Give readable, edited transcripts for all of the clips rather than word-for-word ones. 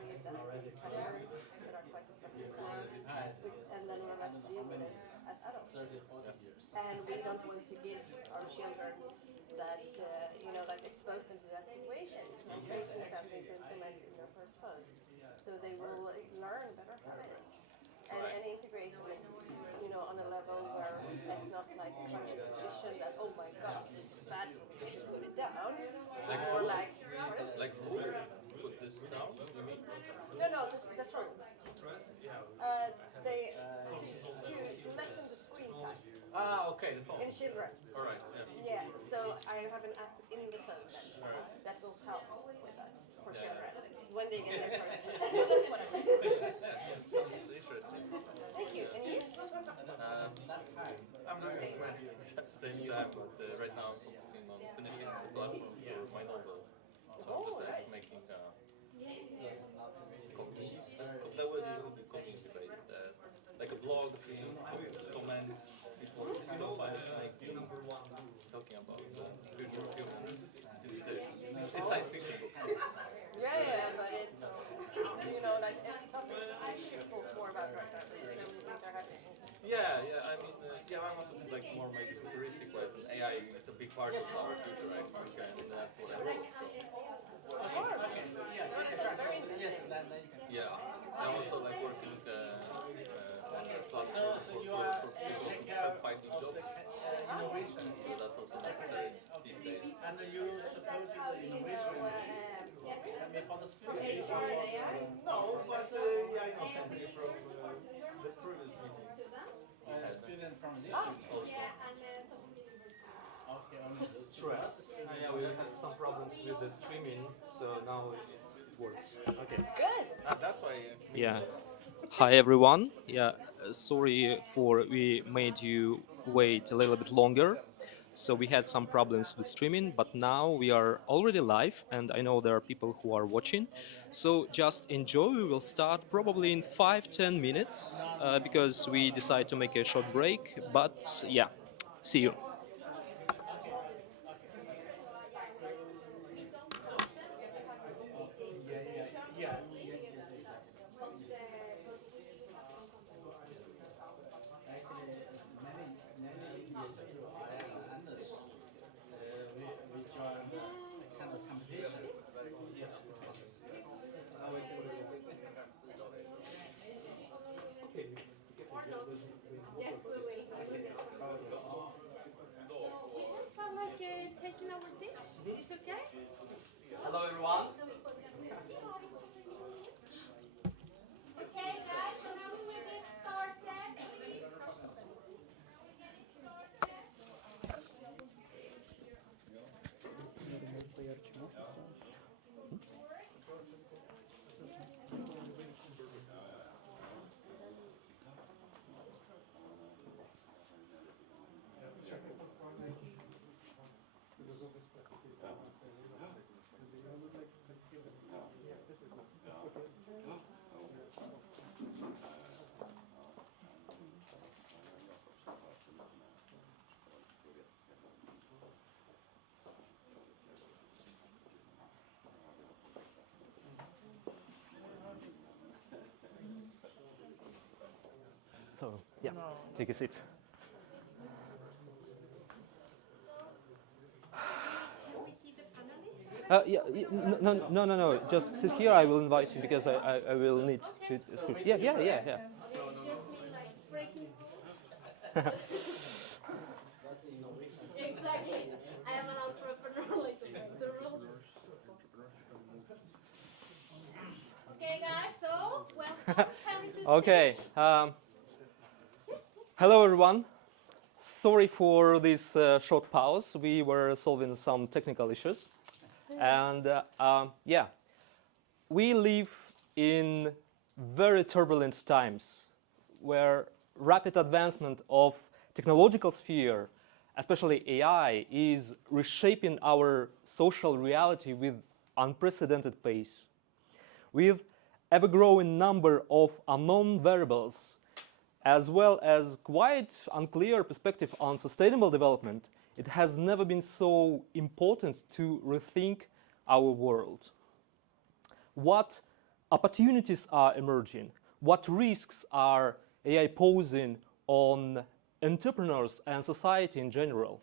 create that categories that are quite established, and then we'll have to deal with it as adults. And we don't want to give our children that, like expose them to that situation. So creating something to implement in their first phone. So they will learn better habits and integrate it, on a level where it's not like a conscious decision that, oh my gosh, this is bad for me, I should put it down. Like Or food? like, Like food? Put this down, you mean? no, the phone. They to lessen the screen time Ah, okay, the phone. in children. All right, Yeah, so I have an app in the phone then All right. that will help with that for children when they get their first phone. So that's what I'm doing. Sounds interesting. Thank you. And you? I'm doing same time, but right now I'm focusing on finishing the platform for my novel. So I'm just Nice. making that would be community based, like a blog, comments, people, find it like talking about future of human civilization. It's science fiction book. Yeah, but it's like it's topics I should talk more about right now because so many things are happening. Yeah, I mean, I want to be like more maybe futuristic wise, and AI is a big part of our future, I think, and that's what I wrote. Of course. No, that's very interesting. Yeah, I'm also like working on a platform for people to finding jobs. So that's also necessary these days. And you suppose the innovation from HR and AI? No, but I know Henry from the previous meeting. A student from this Also. Stress. Yeah, we had some problems with the streaming, so now it works. Okay. Good. That's why. Yeah. Hi everyone. Yeah, sorry for we made you wait a little bit longer. So we had some problems with streaming, but now we are already live, and I know there are people who are watching. So just enjoy. We will start probably in 5-10 minutes because we decide to make a short break. But yeah, see you. Many years ago, I and Anders, we joined a kind of competition. Yes. Yes, we will. We can start like taking our seats. Is okay? Hello everyone. Okay, guys. So now we will get started. Please. So yeah, take a seat. Shall we see the panelists? No. Just sit here. I will invite you because I will need to. Yeah. Okay, it just mean like breaking rules. Exactly. I am an entrepreneur, like to break the rules. Okay, guys. So welcome. Henry to Okay. stage. Hello everyone. Sorry for this short pause. We were solving some technical issues, and we live in very turbulent times where rapid advancement of technological sphere, especially AI, is reshaping our social reality with unprecedented pace. With ever-growing number of unknown variables, as well as quite unclear perspective on sustainable development, it has never been so important to rethink our world. What opportunities are emerging, what risks are AI posing on entrepreneurs and society in general.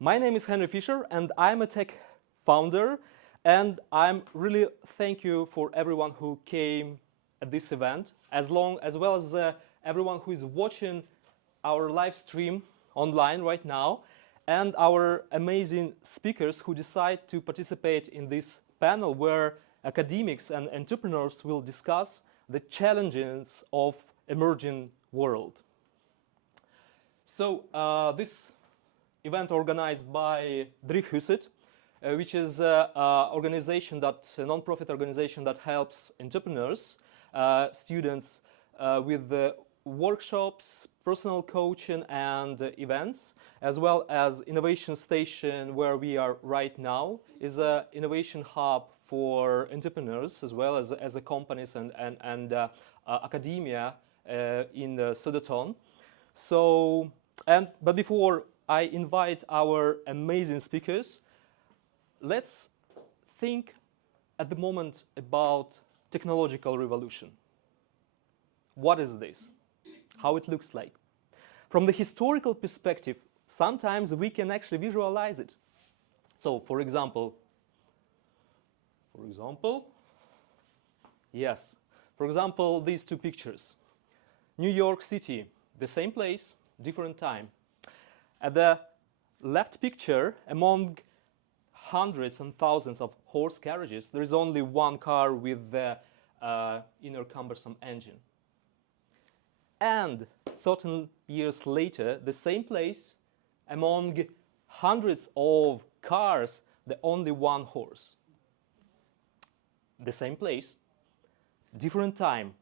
My name is Henry Fischer and I'm a tech founder, and I'm really thank you for everyone who came at this event, as well as everyone who is watching our live stream online right now, and our amazing speakers who decide to participate in this panel where academics and entrepreneurs will discuss the challenges of emerging world. So this event organized by Drivhuset, which is a non-profit organization that helps entrepreneurs, students with workshops, personal coaching and events, as well as Innovation Station, where we are right now, is an innovation hub for entrepreneurs as well as companies and academia in Södertörn. So, but before I invite our amazing speakers, let's think at the moment about technological revolution. What is this? How it looks like? From the historical perspective, sometimes we can actually visualize it. So, for example, these two pictures. New York City, the same place, different time. At the left picture, among hundreds and thousands of horse carriages, there is only one car with the inner cumbersome engine. And 13 years later, the same place, among hundreds of cars, the only one horse. The same place, different time,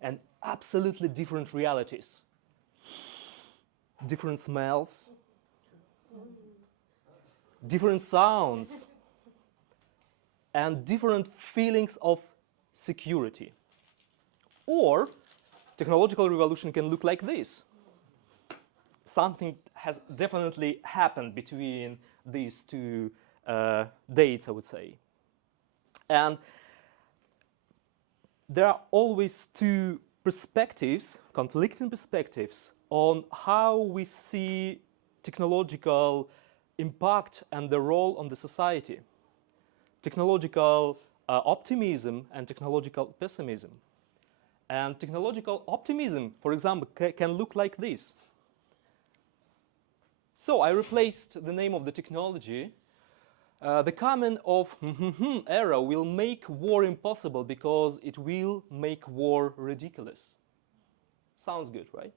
and absolutely different realities. Different smells, different sounds, and different feelings of security. Or technological revolution can look like this. Something has definitely happened between these two dates, I would say. And there are always two perspectives, conflicting perspectives, on how we see technological impact and the role on the society. Technological optimism and technological pessimism. And technological optimism, for example, can look like this. So I replaced the name of the technology. The coming of era will make war impossible because it will make war ridiculous. Sounds good, right?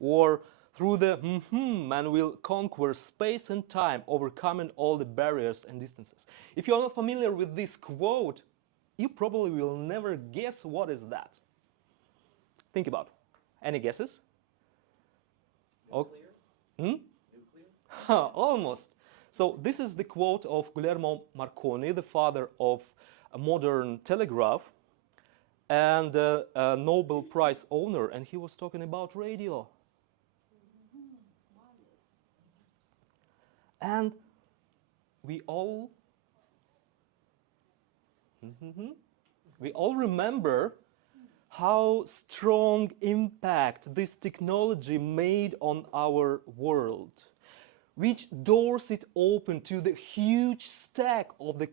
Or through the man will conquer space and time, overcoming all the barriers and distances. If you're not familiar with this quote, you probably will never guess what is that. Think about it. Any guesses? Nuclear? Nuclear? Almost. So this is the quote of Guglielmo Marconi, the father of a modern telegraph and a Nobel Prize owner, and he was talking about radio. And we all remember how strong impact this technology made on our world, which doors it open to the huge stack of the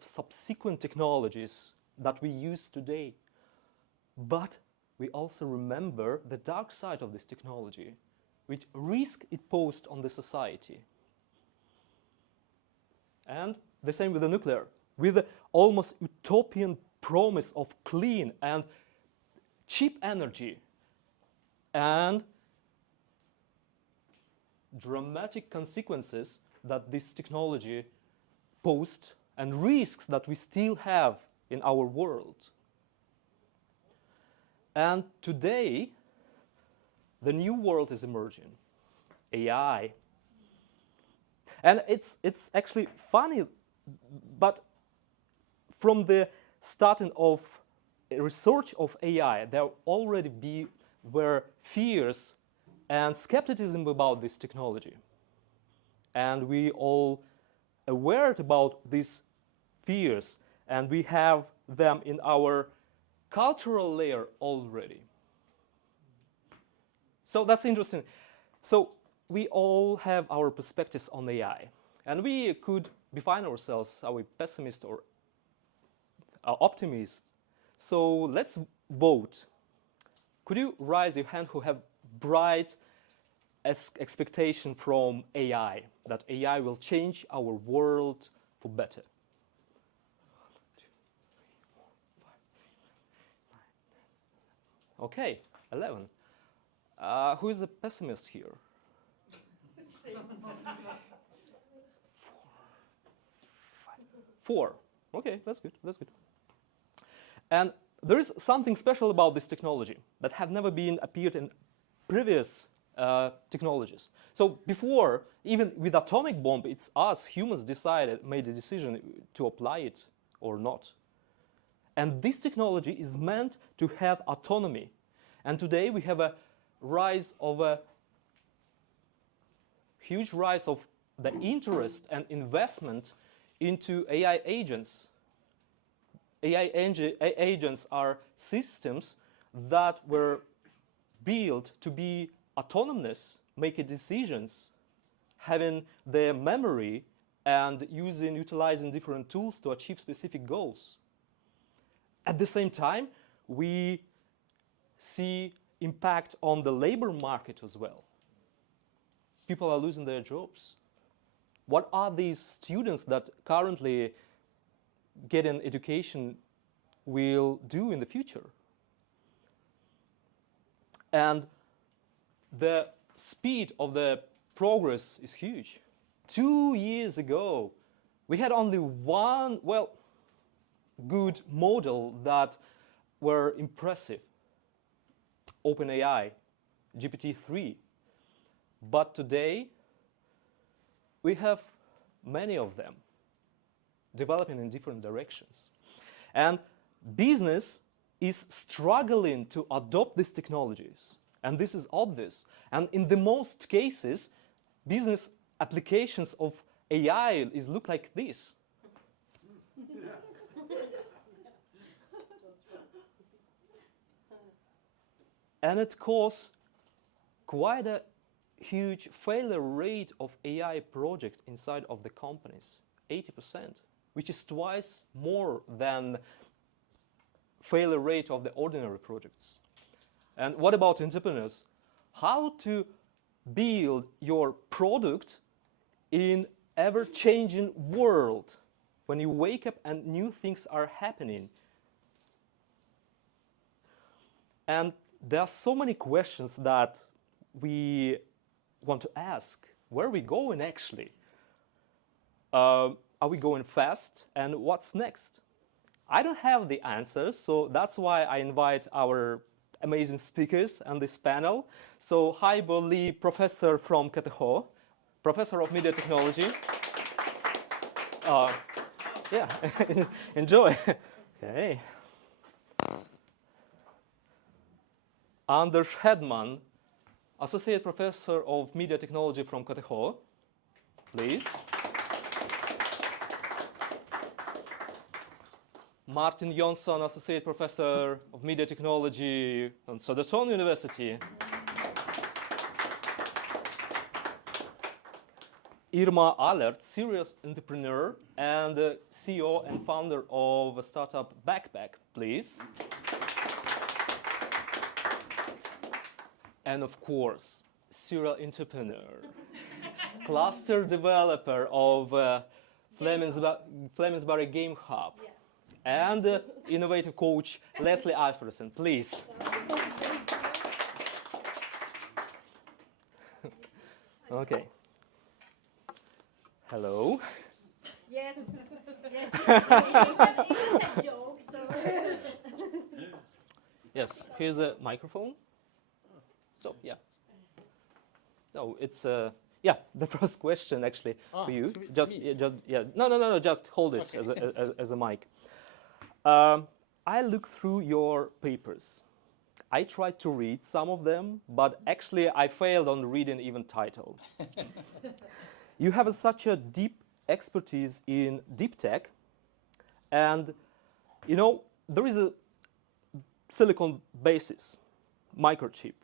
subsequent technologies that we use today. But we also remember the dark side of this technology, which risk it posed on the society. And the same with the nuclear, with the almost utopian promise of clean and cheap energy and dramatic consequences that this technology posed and risks that we still have in our world. And today, the new world is emerging, AI. And it's actually funny, but from the starting of research of AI, there already were fears and skepticism about this technology. And we all aware about these fears, and we have them in our cultural layer already. So that's interesting. So we all have our perspectives on AI, and we could define ourselves, are we pessimists or optimists? So let's vote. Could you raise your hand who have bright expectation from AI, that AI will change our world for better? Okay, 11. Who is a pessimist here? 4. Okay, that's good, that's good. And there is something special about this technology that have never been appeared in previous technologies. So before, even with atomic bomb, it's us humans made a decision to apply it or not. And this technology is meant to have autonomy. And today we have a huge rise of the interest and investment into AI agents. AI agents are systems that were built to be autonomous, making decisions, having their memory, and utilizing different tools to achieve specific goals. At the same time, we see impact on the labor market as well. People are losing their jobs. What are these students that currently get an education will do in the future? And the speed of the progress is huge. 2 years ago, we had only one, good model that were impressive. OpenAI, GPT-3. But today, we have many of them developing in different directions. And business is struggling to adopt these technologies. And this is obvious. And in the most cases, business applications of AI look like this. And it causes quite a huge failure rate of AI project inside of the companies, 80%, which is twice more than failure rate of the ordinary projects. And what about entrepreneurs? How to build your product in ever-changing world when you wake up and new things are happening? And there are so many questions that we want to ask. Where are we going actually? Are we going fast? And what's next? I don't have the answers, so that's why I invite our amazing speakers on this panel. So Haibo Lee, professor from KTH, professor of media technology. Yeah, enjoy. Okay. Anders Hedman, associate professor of media technology from KTH, please. Martin Jonsson, associate professor of media technology on Södertörn University. Irma Alfredsson, serious entrepreneur and CEO and founder of a startup Backpack, please. And of course, serial entrepreneur, cluster developer of Flemingsberg Game Hub, yes. And innovative coach Leslie Alfredsson, please. Okay. Hello. Yes. Yes. It's a joke, so. Yes. Here's a microphone. So yeah. So it's yeah. The first question actually for you. Just no. Just hold it okay. as a mic. I looked through your papers. I tried to read some of them, but actually I failed on reading even title. You have such a deep expertise in deep tech, and you know there is a silicon basis, microchip,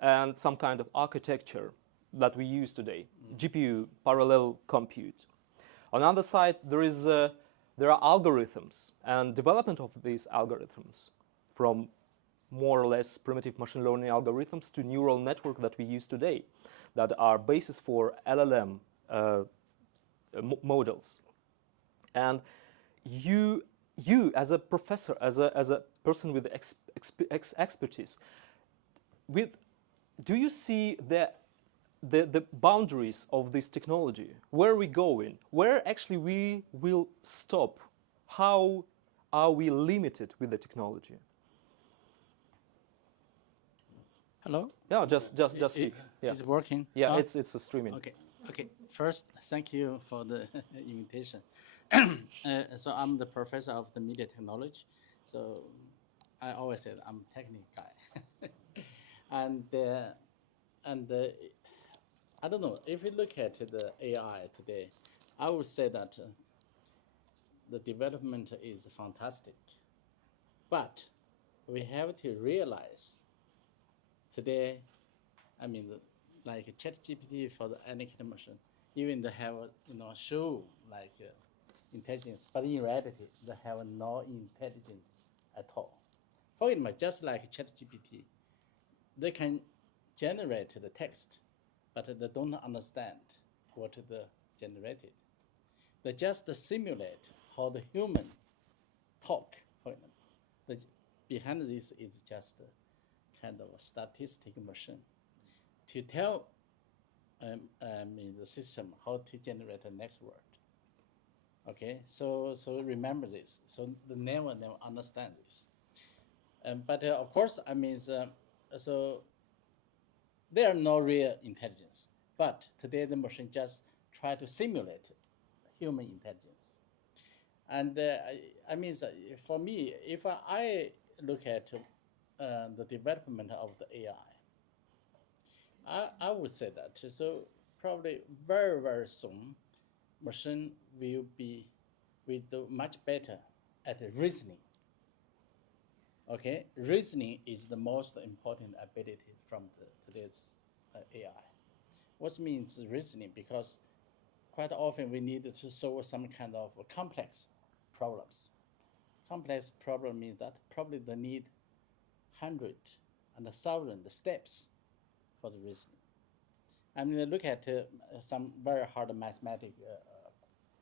and some kind of architecture that we use today, GPU, parallel compute. On the other side, there are algorithms and development of these algorithms, from more or less primitive machine learning algorithms to neural network that we use today, that are basis for LLM models. And you as a professor, as a person with expertise, do you see the boundaries of this technology? Where are we going? Where actually we will stop? How are we limited with the technology? Hello? Yeah, just speak. Yeah. Is it working? Yeah, it's a streaming. Okay. First, thank you for the invitation. So I'm the professor of the media technology. So I always said I'm a technical guy. and I don't know, if you look at the AI today, I would say that the development is fantastic. But we have to realize today, I mean, like ChatGPT for the any kind of machine, even they have, show like intelligence, but in reality, they have no intelligence at all. For example, just like ChatGPT, they can generate the text, but they don't understand what they generated. They just simulate how the human talk, for example. Behind this is just a kind of a statistic machine to tell the system how to generate the next word. Okay, so remember this. So they never understand this. But of course, so there are no real intelligence. But today the machine just try to simulate human intelligence. And for me, if I look at the development of the AI, I would say that, so probably very, very soon, machine will do much better at reasoning. Okay, reasoning is the most important ability from today's AI. What means reasoning? Because quite often we need to solve some kind of complex problems. Complex problem means that probably they need 100 and 1,000 steps for the reasoning. I mean, look at some very hard mathematical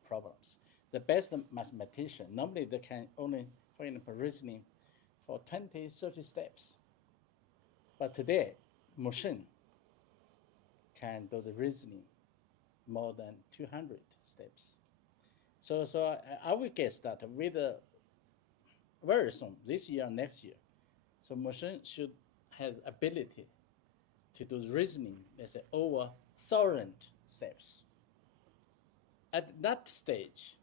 problems. The best mathematician, normally they can only, for example, reasoning for 20, 30 steps. But today, machine can do the reasoning more than 200 steps. So I would guess that with very soon, this year, next year, so machine should have ability to do reasoning, let's say, over 1,000 steps. At that stage,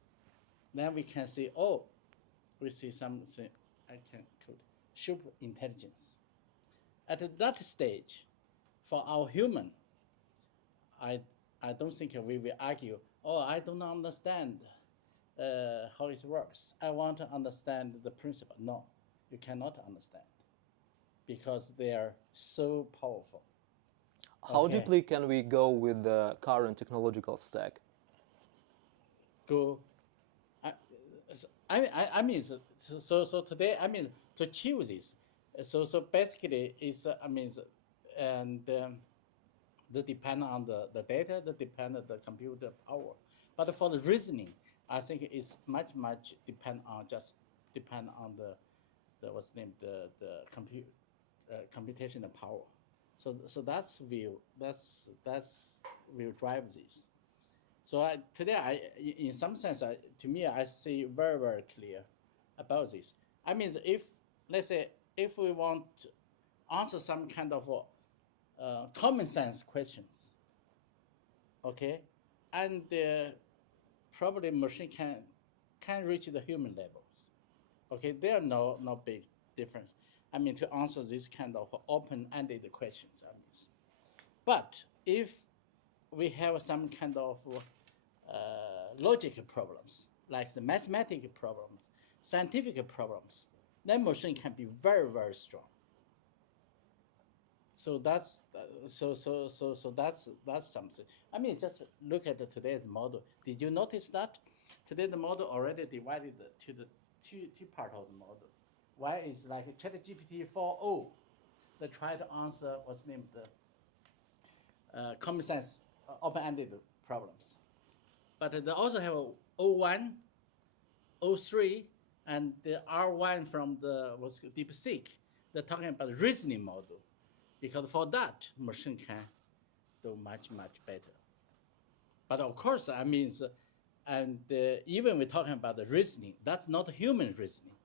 then we can see, we see something I can call super intelligence. At that stage, for our human, I don't think we will argue, I don't understand how it works. I want to understand the principle. No, you cannot understand because they are so powerful. How deeply can we go with the current technological stack? So today, to achieve this, so basically it's, they depend on the data, they depend on the computer power. But for the reasoning, I think it's much depend on the what's the name, the computational power. So that's will drive this. So today, in some sense, to me, I see very, very clear about this. I mean, let's say, if we want to answer some kind of common sense questions, okay, and probably machine can reach the human levels, okay, there are no big difference. To answer this kind of open-ended questions, But if we have some kind of logical problems, like the mathematical problems, scientific problems, that machine can be very, very strong. So that's that's something. I mean, just look at today's model. Did you notice that today the model already divided to the two part of the model? Why is like ChatGPT 4.0 that try to answer what's named the common sense open-ended problems, but they also have a O1, O3, and the R1 from the DeepSeek. They're talking about reasoning model. Because for that, machine can do much, much better. But of course, I mean, even we're talking about the reasoning, that's not human reasoning.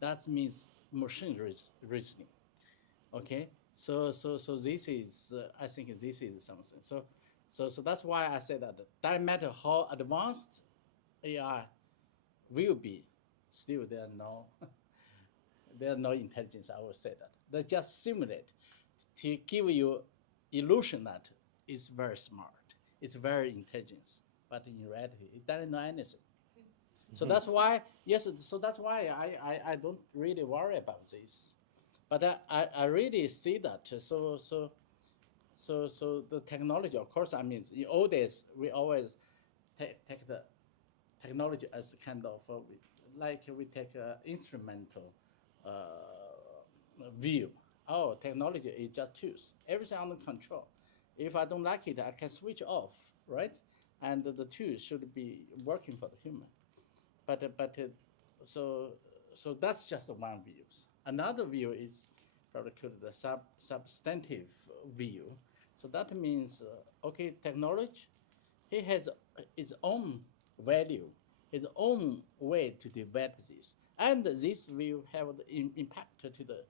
That means machine reasoning. Okay, so this is, I think this is something. So that's why I say that no matter how advanced AI will be, still there are no intelligence. I will say that they just simulate to give you illusion that it's very smart, it's very intelligent, but in reality, it doesn't know anything. So that's why, yes, so that's why I don't really worry about this. But I really see that. So the technology, of course, I mean, in old days, we always take the technology as kind of, like we take an instrumental view. Oh, technology is just tools. Everything under control. If I don't like it, I can switch off, right? And the tool should be working for the human. So that's just one view. Another view is probably called the substantive view. So that means, okay, technology, it has its own value, its own way to develop this. And this will have the impact to the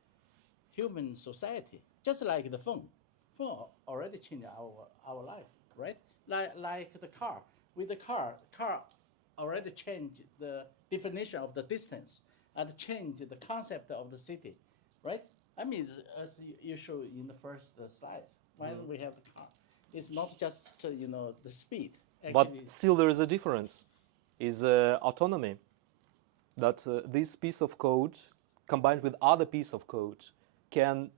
human society, just like the phone. Phone already changed our life, right? Like the car. With the car already changed the definition of the distance and changed the concept of the city, right? I mean, as you showed in the first slides, when we have the car, it's not just the speed. Actually, but still there is a difference, is autonomy. That this piece of code combined with other piece of code can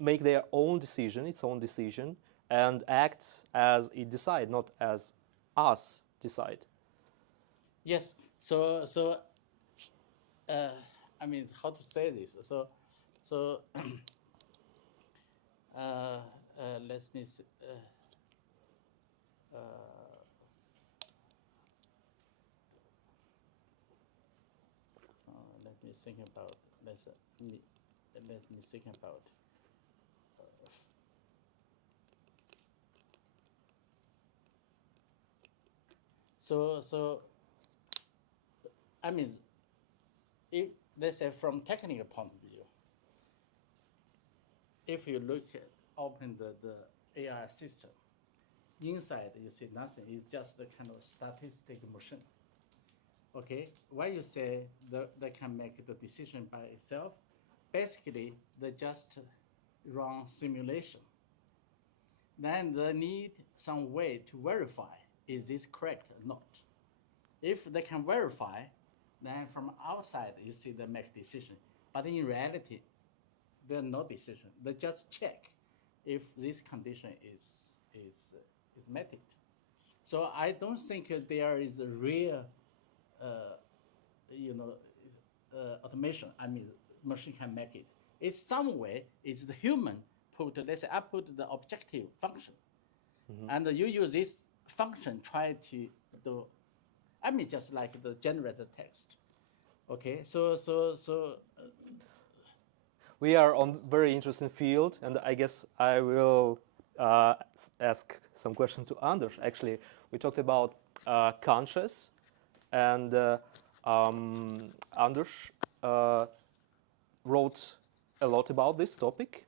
make their own decision, its own decision, and act as it decide, not as us decide. Yes. I mean, how to say this? Let me see. Let me think about. Let me think about. So I mean, if let's say from technical point of view, if you open the AI system, inside you see nothing. It's just the kind of statistic machine. Okay, why you say they can make the decision by itself? Basically, they just run simulation. Then they need some way to verify, is this correct or not? If they can verify, then from outside you see they make decision. But in reality, there's no decision. They just check if this condition is met. So I don't think there is a real automation. I mean, machine can make it. It's some way. It's the human put. Let's say I put the objective function, and you use this function try to do. I mean, just like the generated text. Okay, so. We are on very interesting field, and I guess I will ask some questions to Anders. Actually, we talked about conscious, and Anders wrote a lot about this topic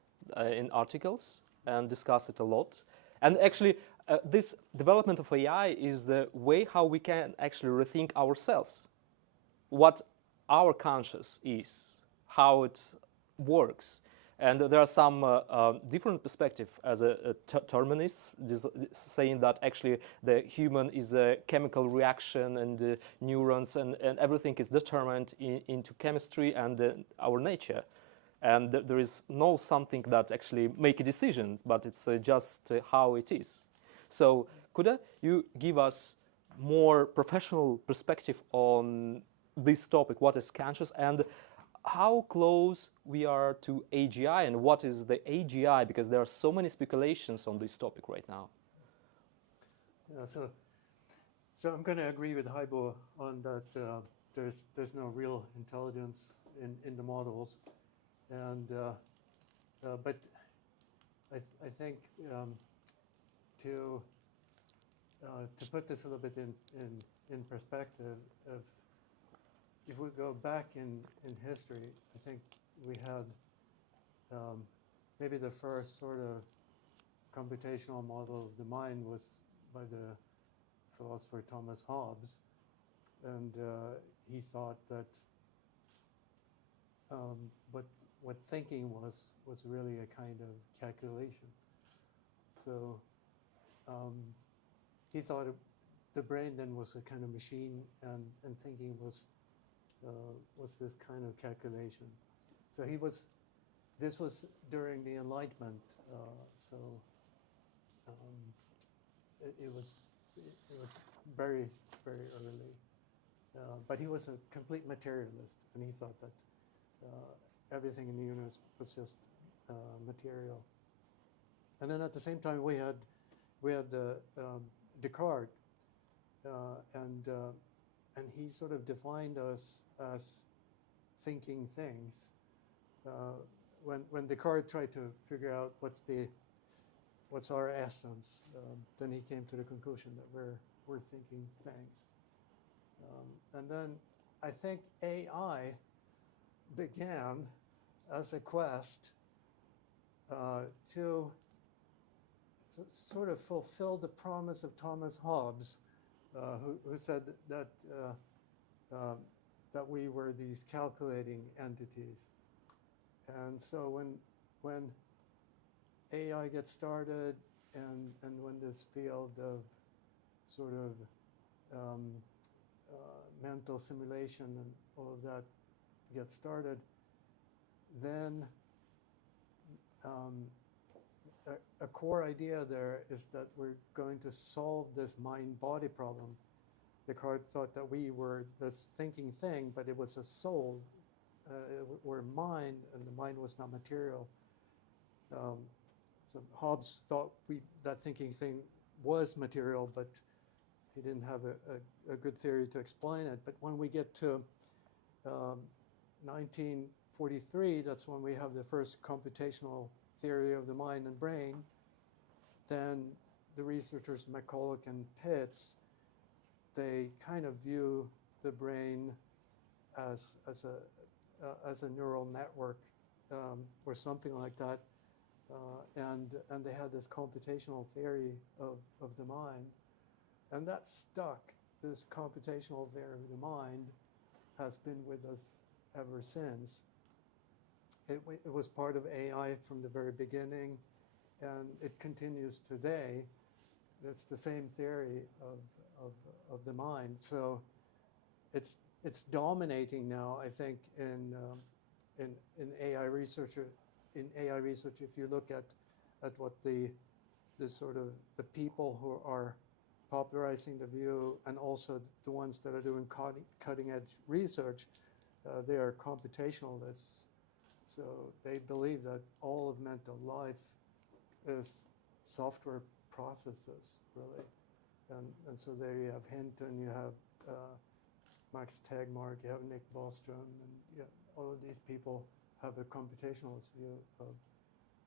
in articles and discussed it a lot. And actually, this development of AI is the way how we can actually rethink ourselves, what our conscious is, how it works. And there are some different perspectives as a terminists saying that actually the human is a chemical reaction and neurons and everything is determined into chemistry and our nature. And there is no something that actually make a decision, but it's just how it is. So could you give us more professional perspective on this topic, what is conscious, and how close we are to AGI, and what is the AGI, because there are so many speculations on this topic right now. Yeah, so I'm going to agree with Haibo on that. There's no real intelligence in the models, and but I think to put this a little bit in perspective, if we go back in history, I think we had maybe the first sort of computational model of the mind was by the philosopher Thomas Hobbes, and he thought that what thinking was really a kind of calculation. So he thought the brain then was a kind of machine, and thinking was this kind of calculation. So this was during the Enlightenment, so it was very, very early. But he was a complete materialist, and he thought that everything in the universe was just material. And then at the same time, we had Descartes, and he sort of defined us as thinking things. When Descartes tried to figure out what's our essence, then he came to the conclusion that we're thinking things. And then I think AI began as a quest to sort of fulfill the promise of Thomas Hobbes, who said that we were these calculating entities. And so when AI gets started, and when this field of sort of mental simulation and all of that gets started, then a core idea there is that we're going to solve this mind-body problem. Descartes thought that we were this thinking thing, but it was a soul. We're mind, and the mind was not material. So Hobbes thought that thinking thing was material, but he didn't have a good theory to explain it. But when we get to 1943, that's when we have the first computational theory of the mind and brain. Then the researchers McCulloch and Pitts, they kind of view the brain as a neural network or something like that, and they had this computational theory of the mind, and that stuck. This computational theory of the mind has been with us ever since. It was part of AI from the very beginning, and it continues today. It's the same theory of the mind. So it's dominating now, I think, in AI research. In AI research, if you look at what the sort of the people who are popularizing the view, and also the ones that are doing cutting edge research, they are computationalists. So they believe that all of mental life is software processes, really. And so there you have Hinton, you have Max Tegmark, you have Nick Bostrom, and all of these people have a computationalist view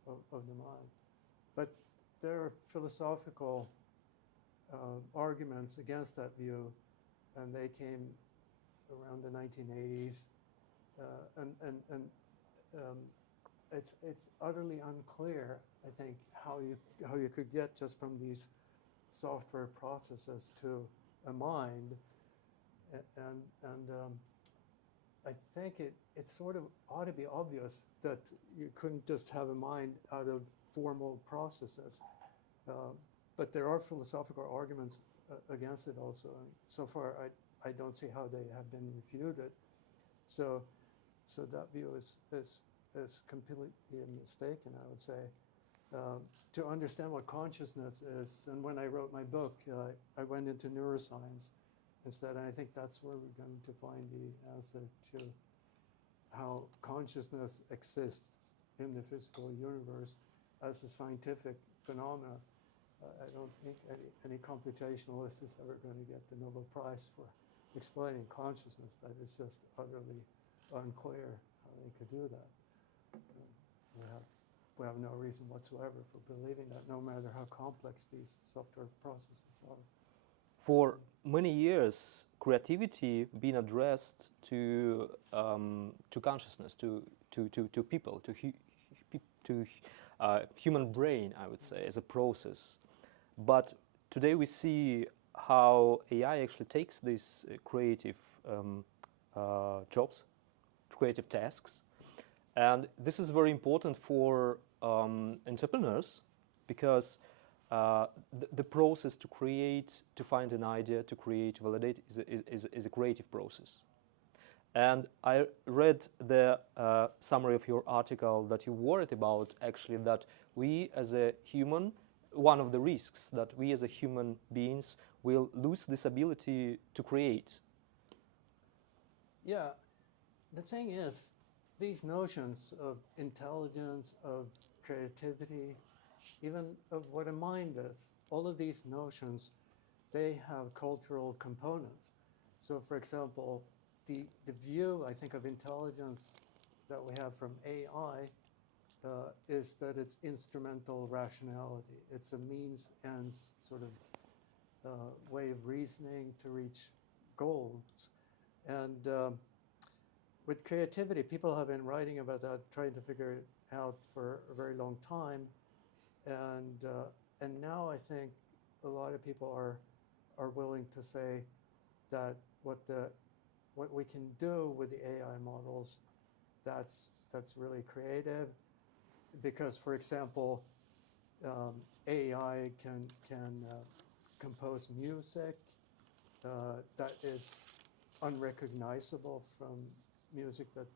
of the mind. But there are philosophical arguments against that view, and they came around the 1980s. It's utterly unclear, I think, how you could get just from these software processes to a mind, and I think it sort of ought to be obvious that you couldn't just have a mind out of formal processes. But there are philosophical arguments against it also. And so far, I don't see how they have been refuted. So that view is completely mistaken, I would say. To understand what consciousness is, and when I wrote my book, I went into neuroscience instead, and I think that's where we're going to find the answer to how consciousness exists in the physical universe as a scientific phenomenon. I don't think any computationalist is ever going to get the Nobel Prize for explaining consciousness. That is just utterly unclear how they could do that. We have no reason whatsoever for believing that, no matter how complex these software processes are. For many years, creativity been addressed to consciousness, to people, to human brain, I would say, as a process. But today we see how AI actually takes these creative jobs, creative tasks, and this is very important for entrepreneurs, because the process to create, to find an idea, to create, to validate is a creative process. And I read the summary of your article that you worried about, actually, that we as a human, one of the risks that we as a human beings will lose this ability to create. Yeah, the thing is, these notions of intelligence, of creativity, even of what a mind is, all of these notions, they have cultural components. So for example, the view, I think, of intelligence that we have from AI is that it's instrumental rationality. It's a means ends sort of way of reasoning to reach goals. And with creativity, people have been writing about that, trying to figure it out for a very long time. And now I think a lot of people are willing to say that what we can do with the AI models, that's really creative, because, for example, AI can compose music that is unrecognizable from music that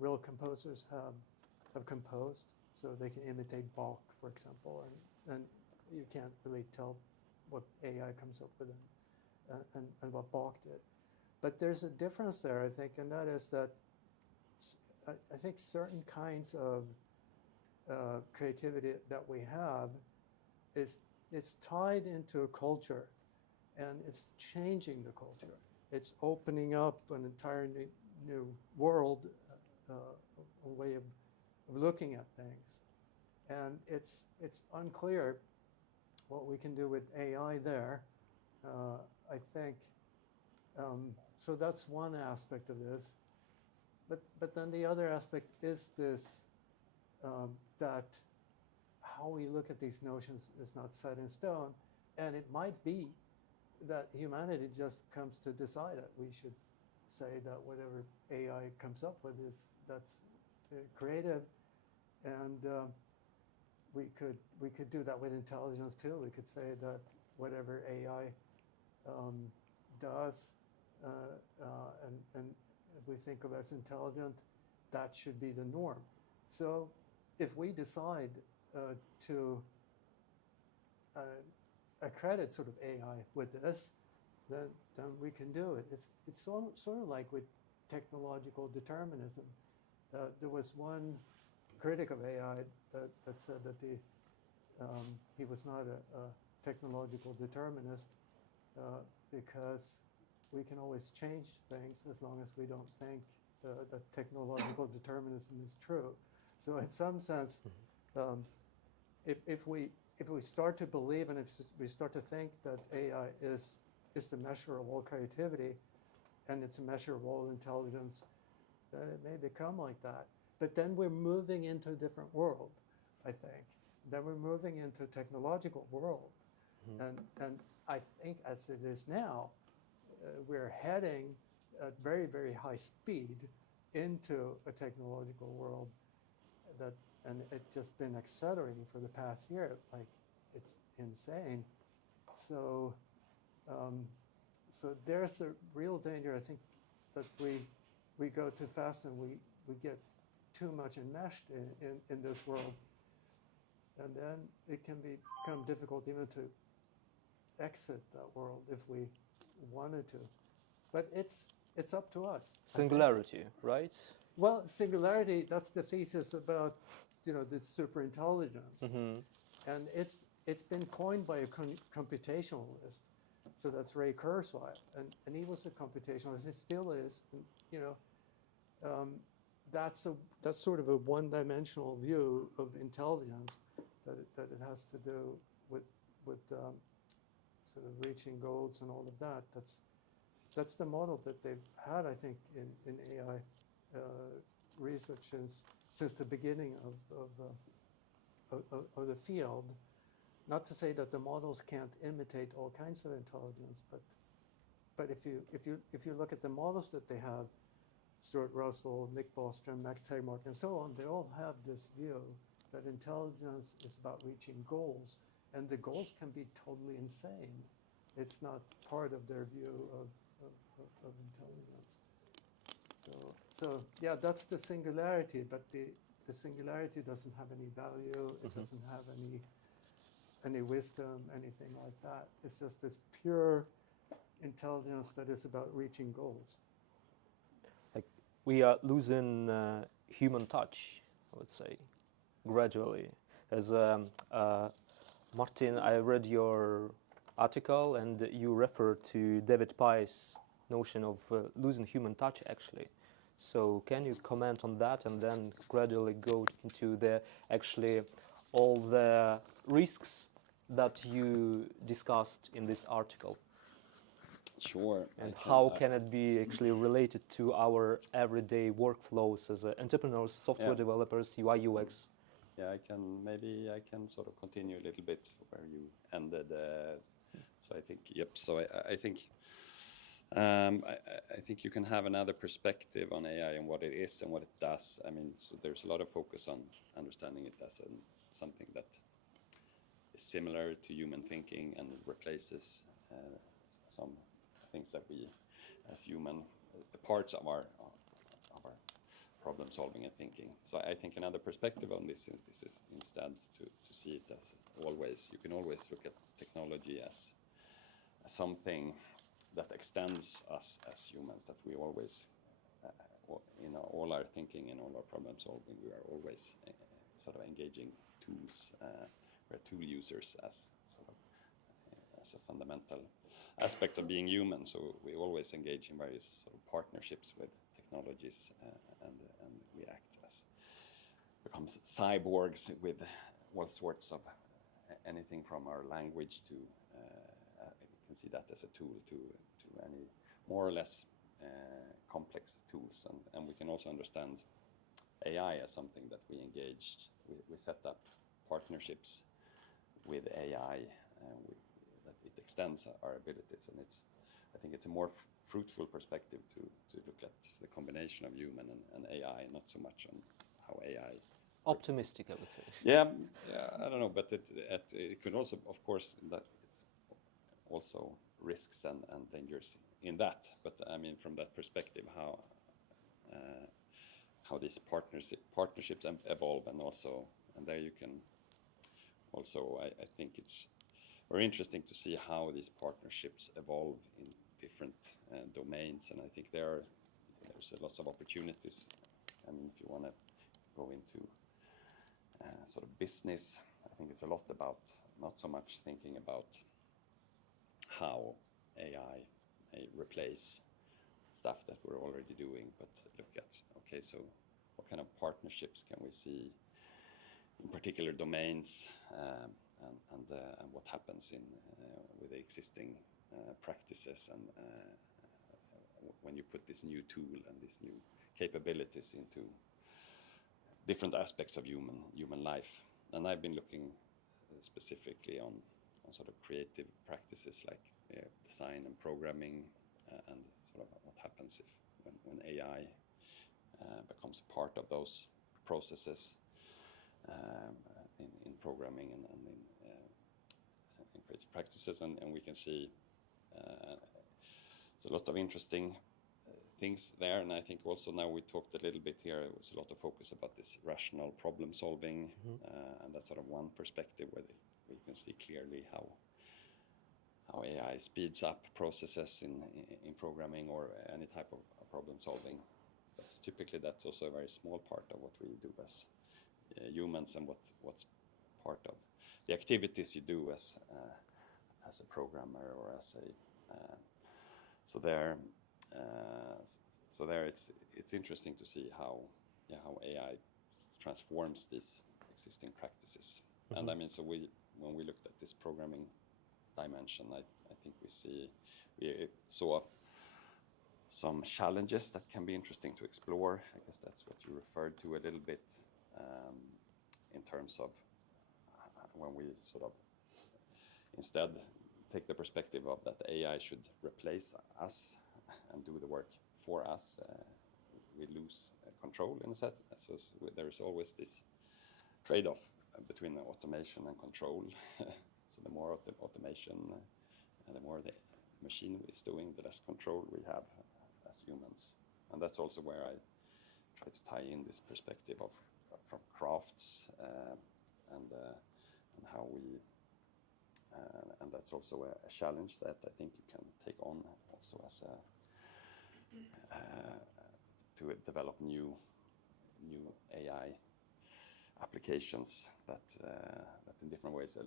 real composers have composed. So they can imitate Bach, for example, and you can't really tell what AI comes up with and what Bach did. But there's a difference there, I think, and that is that I think certain kinds of creativity that we have it's tied into a culture, and it's changing the culture. It's opening up an entirely new world, a way of looking at things. And it's unclear what we can do with AI there. I think, so that's one aspect of this. But then the other aspect is this, that how we look at these notions is not set in stone. And it might be that humanity just comes to decide it. We should say that whatever AI comes up with that's creative. And we could do that with intelligence too. We could say that whatever AI does, and if we think of as intelligent, that should be the norm. So if we decide to accredit sort of AI with this, then we can do it. It's sort of like with technological determinism. There was one critic of AI that said that he was not a technological determinist because we can always change things as long as we don't think that technological determinism is true. So in some sense, if we start to believe and if we start to think that AI is the measure of all creativity and it's a measure of all intelligence, then it may become like that. But then we're moving into a different world, I think. Then we're moving into a technological world. Mm-hmm. And I think as it is now, we're heading at very, very high speed into a technological world and it's just been accelerating for the past year. Like, it's insane. So, so there's a real danger, I think, that we go too fast and we get too much enmeshed in this world. And then it can become difficult even to exit that world if we wanted to. But it's up to us. Singularity, right? Well, singularity, that's the thesis about, the superintelligence. And it's been coined by a computationalist. So that's Ray Kurzweil. And he was a computationalist, he still is. And, that's sort of a one-dimensional view of intelligence that it has to do with sort of reaching goals and all of that. That's the model that they've had, I think, in AI research since the beginning of the field. Not to say that the models can't imitate all kinds of intelligence, but if you look at the models that they have, Stuart Russell, Nick Bostrom, Max Tegmark, and so on, they all have this view that intelligence is about reaching goals, and the goals can be totally insane. It's not part of their view of intelligence. So yeah, that's the singularity, but the singularity doesn't have any value. It doesn't have any wisdom, anything like that. It's just this pure intelligence that is about reaching goals. Like, we are losing human touch, I would say, gradually. As Martin, I read your article and you refer to David Pye's notion of losing human touch, actually. So can you comment on that and then gradually go into all the risks that you discussed in this article? Sure. And how can it be actually related to our everyday workflows as entrepreneurs, software developers, UI, UX? Yeah, I can sort of continue a little bit where you ended. So I think, So I think I think you can have another perspective on AI and what it is and what it does. I mean, so there's a lot of focus on understanding it as something that is similar to human thinking and replaces some things that we, as human, parts of our problem solving and thinking. So I think another perspective on this is instead to see it as always. You can always look at technology as something that extends us as humans, that we always, in all our thinking and all our problem solving, we are always sort of engaging tools. We're tool users as a fundamental aspect of being human. So we always engage in various sort of partnerships with technologies, and we act as becomes cyborgs with all sorts of anything from our language to you can see that as a tool to any more or less complex tools, and we can also understand AI as something that we engaged. We set up partnerships with AI, that it extends our abilities, and I think it's a more fruitful perspective to look at the combination of human and AI, not so much on how AI. Optimistic, I would say. Yeah, I don't know, but it could also, of course, that it's also risks and dangers in that. But I mean, from that perspective, how these partnerships evolve, and there you can also, I think it's very interesting to see how these partnerships evolve in different domains, and I think there's a lot of opportunities. I mean, if you want to go into sort of business, I think it's a lot about not so much thinking about how AI may replace stuff that we're already doing, but look at, okay, so what kind of partnerships can we see in particular domains, and what happens with the existing practices, and when you put this new tool and these new capabilities into different aspects of human life. And I've been looking specifically on sort of creative practices like design and programming, and sort of what happens if when AI becomes a part of those processes in programming and in creative practices, and we can see it's a lot of interesting things there. And I think also now we talked a little bit here, it was a lot of focus about this rational problem solving, and that's sort of one perspective where you can see clearly how AI speeds up processes in programming or any type of problem solving. But typically that's also a very small part of what we do as humans, and what's part of the activities you do as a programmer or as a so there it's interesting to see how AI transforms these existing practices. And I mean, so when we looked at this programming dimension, I think we saw some challenges that can be interesting to explore. I guess that's what you referred to a little bit in terms of when we sort of instead take the perspective of that AI should replace us and do the work for us. We lose control in a sense. So there is always this trade-off between automation and control. So the more automation and the more the machine is doing, the less control we have as humans. And that's also where I try to tie in this perspective of from crafts and how we and that's also a challenge that I think you can take on also as to develop new AI applications that in different ways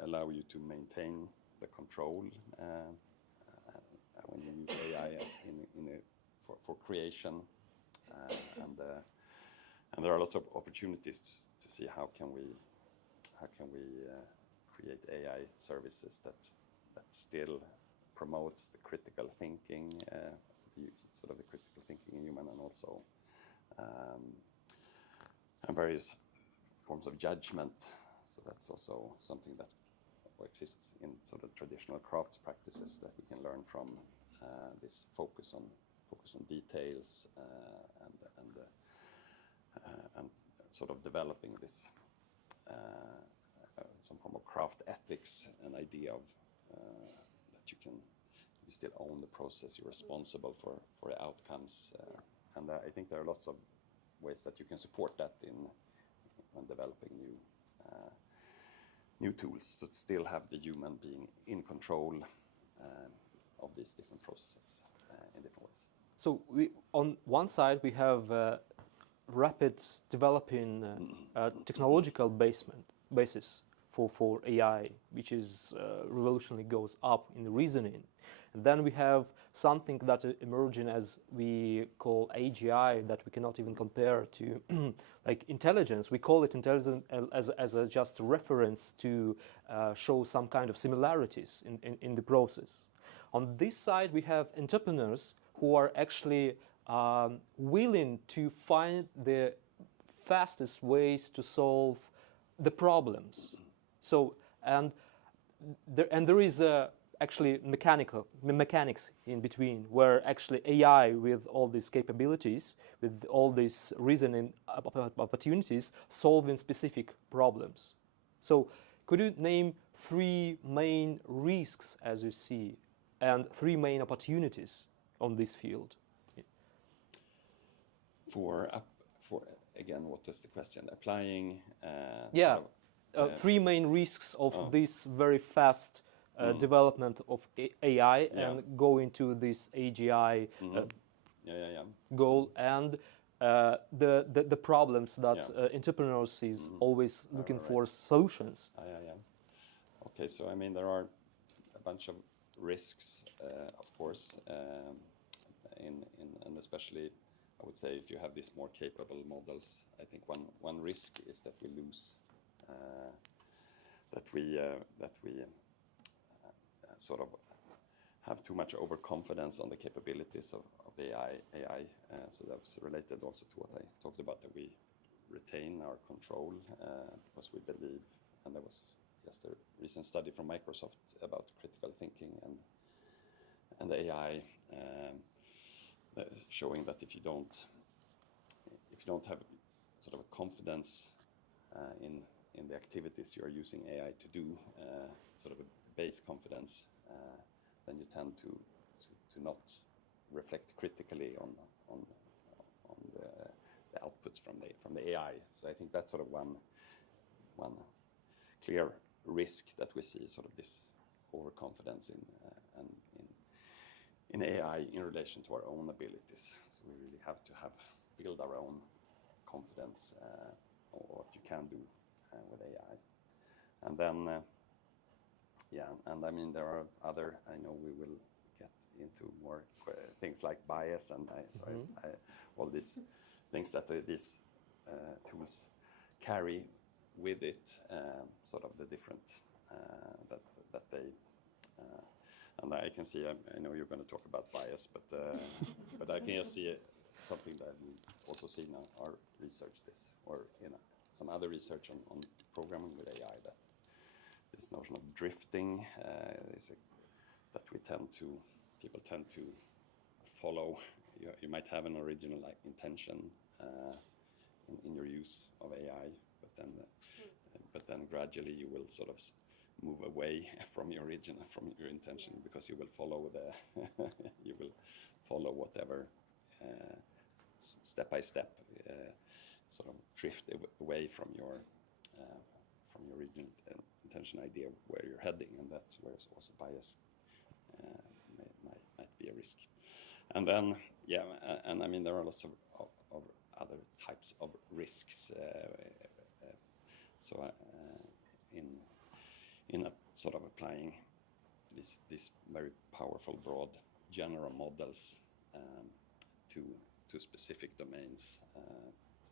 allow you to maintain the control when you use AI as for creation, and there are lots of opportunities to see how can we create AI services that still promotes the critical thinking, sort of the critical thinking in human, and also and various forms of judgment. So that's also something that exists in sort of traditional crafts practices that we can learn from. This focus on details and sort of developing this some form of craft ethics, an idea of that you still own the process, you're responsible for the outcomes, and I think there are lots of ways that you can support that when developing new tools to still have the human being in control of these different processes in different ways. So on one side we have rapid developing technological basis for AI, which is revolutionarily goes up in reasoning. And then we have something that emerging as we call AGI, that we cannot even compare to like intelligence. We call it intelligence as a just reference to show some kind of similarities in the process. On this side we have entrepreneurs who are actually willing to find the fastest ways to solve the problems. So and there is actually mechanics in between, where actually AI with all these capabilities, with all these reasoning opportunities, solving specific problems. So could you name 3 main risks as you see, and 3 main opportunities on this field? For again, what was the question? Applying. Yeah. 3 main risks of this very fast development of AI and going to this AGI goal, and the problems that entrepreneurs is always looking for solutions. Okay, so I mean there are a bunch of risks, of course, and especially I would say if you have these more capable models, I think one risk is that we lose. That we sort of have too much overconfidence on the capabilities of AI. So that was related also to what I talked about, that we retain our control because we believe, and there was just a recent study from Microsoft about critical thinking and the AI showing that if you don't have sort of a confidence in the activities you are using AI to do, sort of a base confidence, then you tend to not reflect critically on the outputs from the AI. So I think that's sort of one clear risk that we see, sort of this overconfidence in AI in relation to our own abilities. So we really have to build our own confidence on what you can do with AI. And then, and I mean, there are other, I know we will get into more things like bias and all these things that these tools carry with it, sort of the different, that they, and I can see, I know you're going to talk about bias, but I can just see something that we also see in our research or some other research on programming with AI, that this notion of drifting is that people tend to follow. You might have an original intention in your use of AI, but then gradually you will sort of move away from your intention, because you will follow whatever step by step sort of drift away from your original intention idea where you're heading, and that's where also bias might be a risk. And then and I mean there are lots of other types of risks. So in a sort of applying these very powerful, broad general models to specific domains.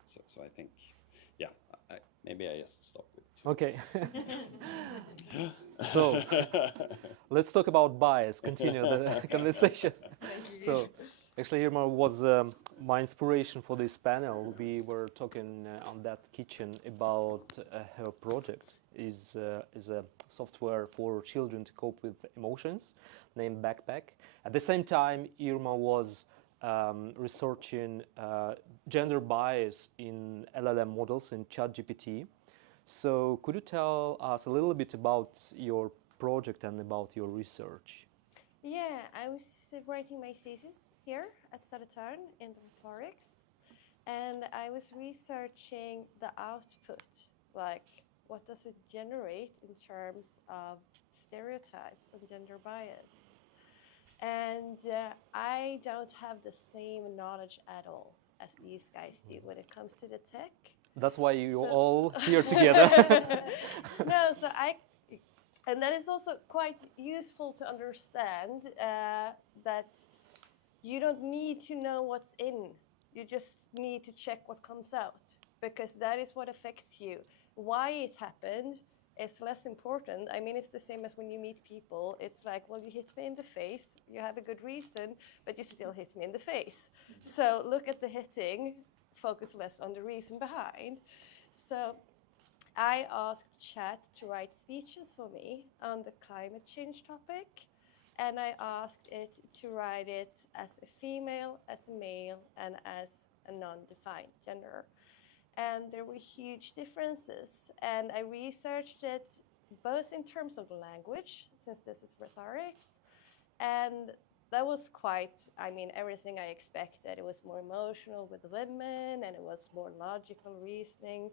So I think, maybe I just stop with. Okay. So let's talk about bias. Continue the conversation. So actually, Irma was my inspiration for this panel. We were talking on that kitchen about her project. Is a software for children to cope with emotions, named Backpack. At the same time, Irma was researching gender bias in LLM models in ChatGPT. So could you tell us a little bit about your project and about your research? Yeah, I was writing my thesis here at Södertörn in the rhetorics, and I was researching the output, like what does it generate in terms of stereotypes and gender bias. And I don't have the same knowledge at all as these guys do when it comes to the tech. That's why you're all here together. No, and that is also quite useful to understand that you don't need to know what's in. You just need to check what comes out, because that is what affects you. Why it happened is less important. I mean, it's the same as when you meet people. It's like, well, you hit me in the face, you have a good reason, but you still hit me in the face. So look at the hitting, focus less on the reason behind. So I asked Chat to write speeches for me on the climate change topic, and I asked it to write it as a female, as a male, and as a non-defined gender. And there were huge differences. And I researched it both in terms of language, since this is rhetorics, and that was quite, I mean, everything I expected. It was more emotional with women, and it was more logical reasoning,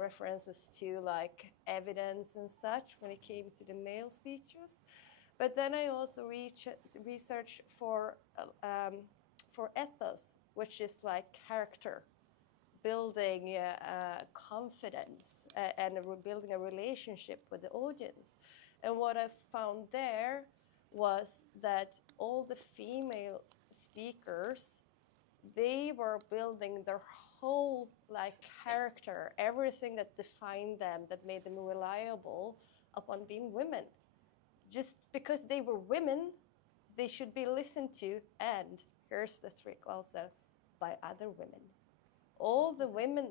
references to like evidence and such when it came to the male speeches. But then I also researched for ethos, which is like character, building confidence and building a relationship with the audience. And what I found there was that all the female speakers, they were building their whole like character, everything that defined them, that made them reliable upon being women. Just because they were women, they should be listened to, and here's the trick also, by other women. All the women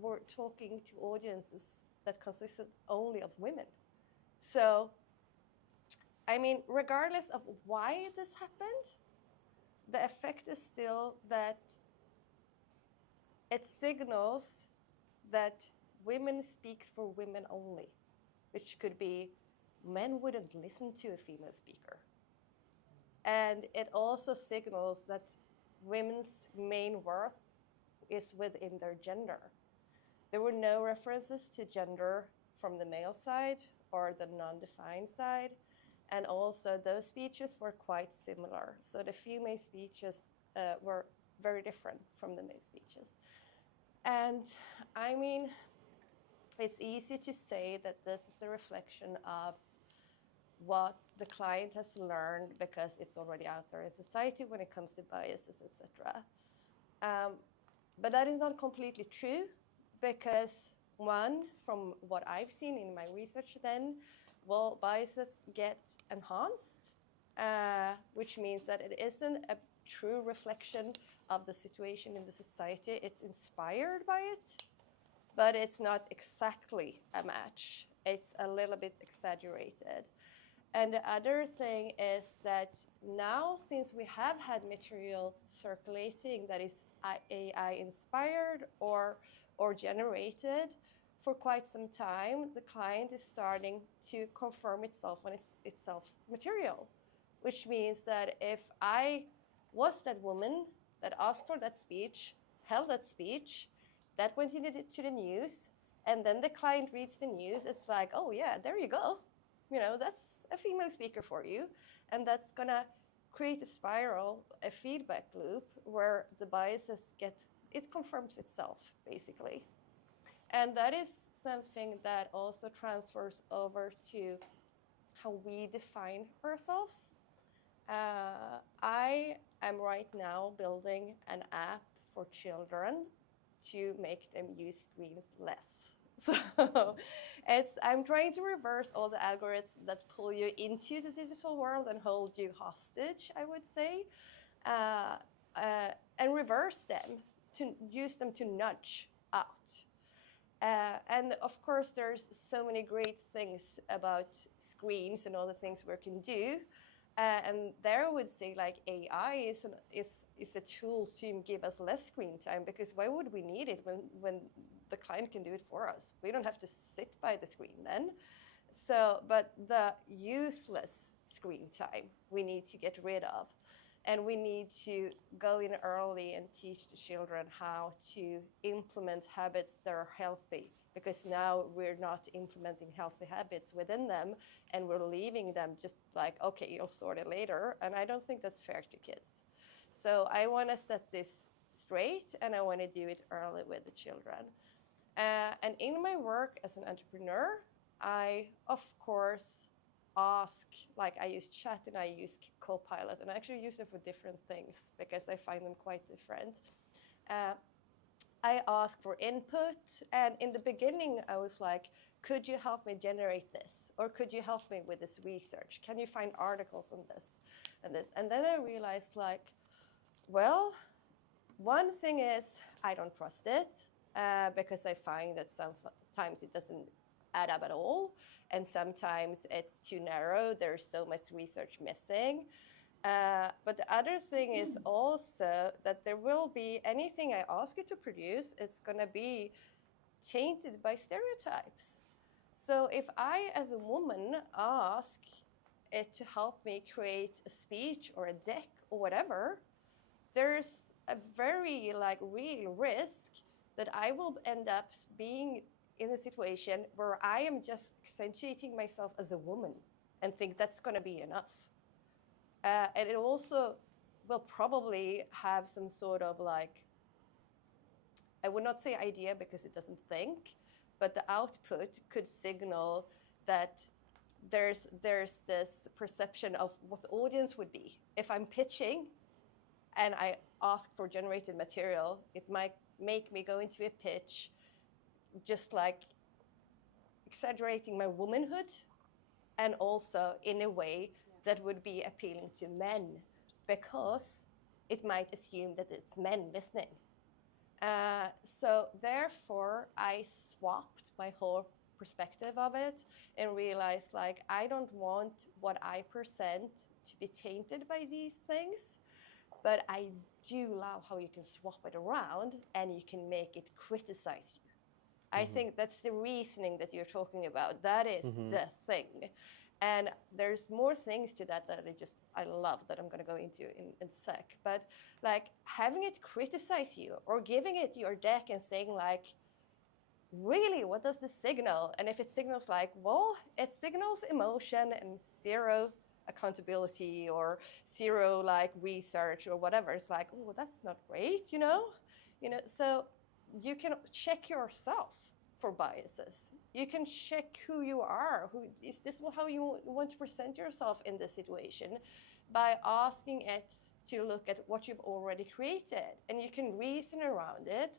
were talking to audiences that consisted only of women. So I mean, regardless of why this happened, the effect is still that it signals that women speak for women only, which could be men wouldn't listen to a female speaker. And it also signals that women's main worth is within their gender. There were no references to gender from the male side or the non-defined side. And also those speeches were quite similar. So the female speeches were very different from the male speeches. And I mean, it's easy to say that this is a reflection of what the client has learned because it's already out there in society when it comes to biases, etc. But that is not completely true because one, from what I've seen in my research then, well, biases get enhanced, which means that it isn't a true reflection of the situation in the society. It's inspired by it, but it's not exactly a match. It's a little bit exaggerated. And the other thing is that now, since we have had material circulating that is AI inspired or generated for quite some time, the client is starting to confirm itself on itself's material, which means that if I was that woman that asked for that speech, held that speech, that went into the news, and then the client reads the news, it's like, oh yeah, there you go. You know, that's a female speaker for you. And that's gonna create a spiral, a feedback loop where the biases it confirms itself, basically. And that is something that also transfers over to how we define ourselves. I am right now building an app for children to make them use screens less. So I'm trying to reverse all the algorithms that pull you into the digital world and hold you hostage, I would say, and reverse them, to use them to nudge out. And of course, there's so many great things about screens and all the things we can do. And there I would say like AI is a tool to give us less screen time, because why would we need it when the client can do it for us? We don't have to sit by the screen then. So, but the useless screen time we need to get rid of. And we need to go in early and teach the children how to implement habits that are healthy, because now we're not implementing healthy habits within them and we're leaving them just like, okay, you'll sort it later. And I don't think that's fair to kids. So I want to set this straight and I want to do it early with the children. And in my work as an entrepreneur, I, of course, ask, like I use chat and I use Copilot, and I actually use them for different things because I find them quite different. I ask for input, and in the beginning I was like, could you help me generate this? Or could you help me with this research? Can you find articles on this and this? And then I realized like, well, one thing is I don't trust it because I find that sometimes it doesn't add up at all. And sometimes it's too narrow. There's so much research missing. But the other thing is also that there will be anything I ask it to produce, it's going to be tainted by stereotypes. So if I, as a woman, ask it to help me create a speech or a deck or whatever, there's a very real risk that I will end up being in a situation where I am just accentuating myself as a woman and think that's going to be enough. And it also will probably have some sort of I would not say idea because it doesn't think, but the output could signal that there's this perception of what the audience would be. If I'm pitching and I ask for generated material, it might make me go into a pitch just like exaggerating my womanhood, and also in a way that would be appealing to men, because it might assume that it's men listening. So therefore, I swapped my whole perspective of it and realize like, I don't want what I present to be tainted by these things, but I do love how you can swap it around and you can make it criticize you. I think that's the reasoning that you're talking about. That is the thing. And there's more things to that I love that I'm going to go into in a sec. But like having it criticize you or giving it your deck and saying like, really, what does this signal? And if it signals like, well, it signals emotion and zero accountability or zero like research or whatever, it's like, oh, that's not great, you know? So you can check yourself for biases. You can check who you are. Is this how you want to present yourself in this situation? By asking it to look at what you've already created. And you can reason around it,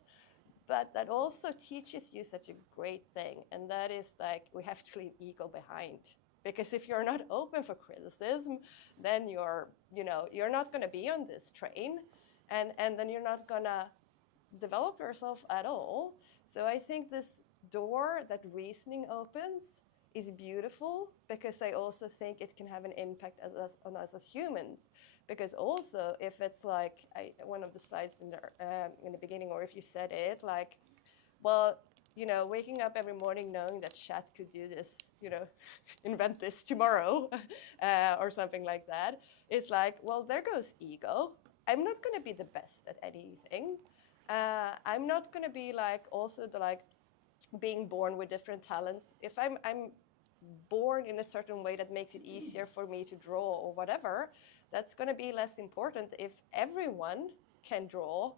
but that also teaches you such a great thing. And that is like, we have to leave ego behind. Because if you're not open for criticism, then you're not gonna be on this train. And then you're not gonna develop yourself at all. So I think this door that reasoning opens is beautiful, because I also think it can have an impact on us as humans. Because also, if it's like one of the slides in the beginning, or if you said it, like, well, waking up every morning knowing that chat could do this, invent this tomorrow, or something like that, it's like, well, there goes ego. I'm not going to be the best at anything. I'm not going to be like also being born with different talents. If I'm born in a certain way that makes it easier for me to draw or whatever, that's going to be less important if everyone can draw,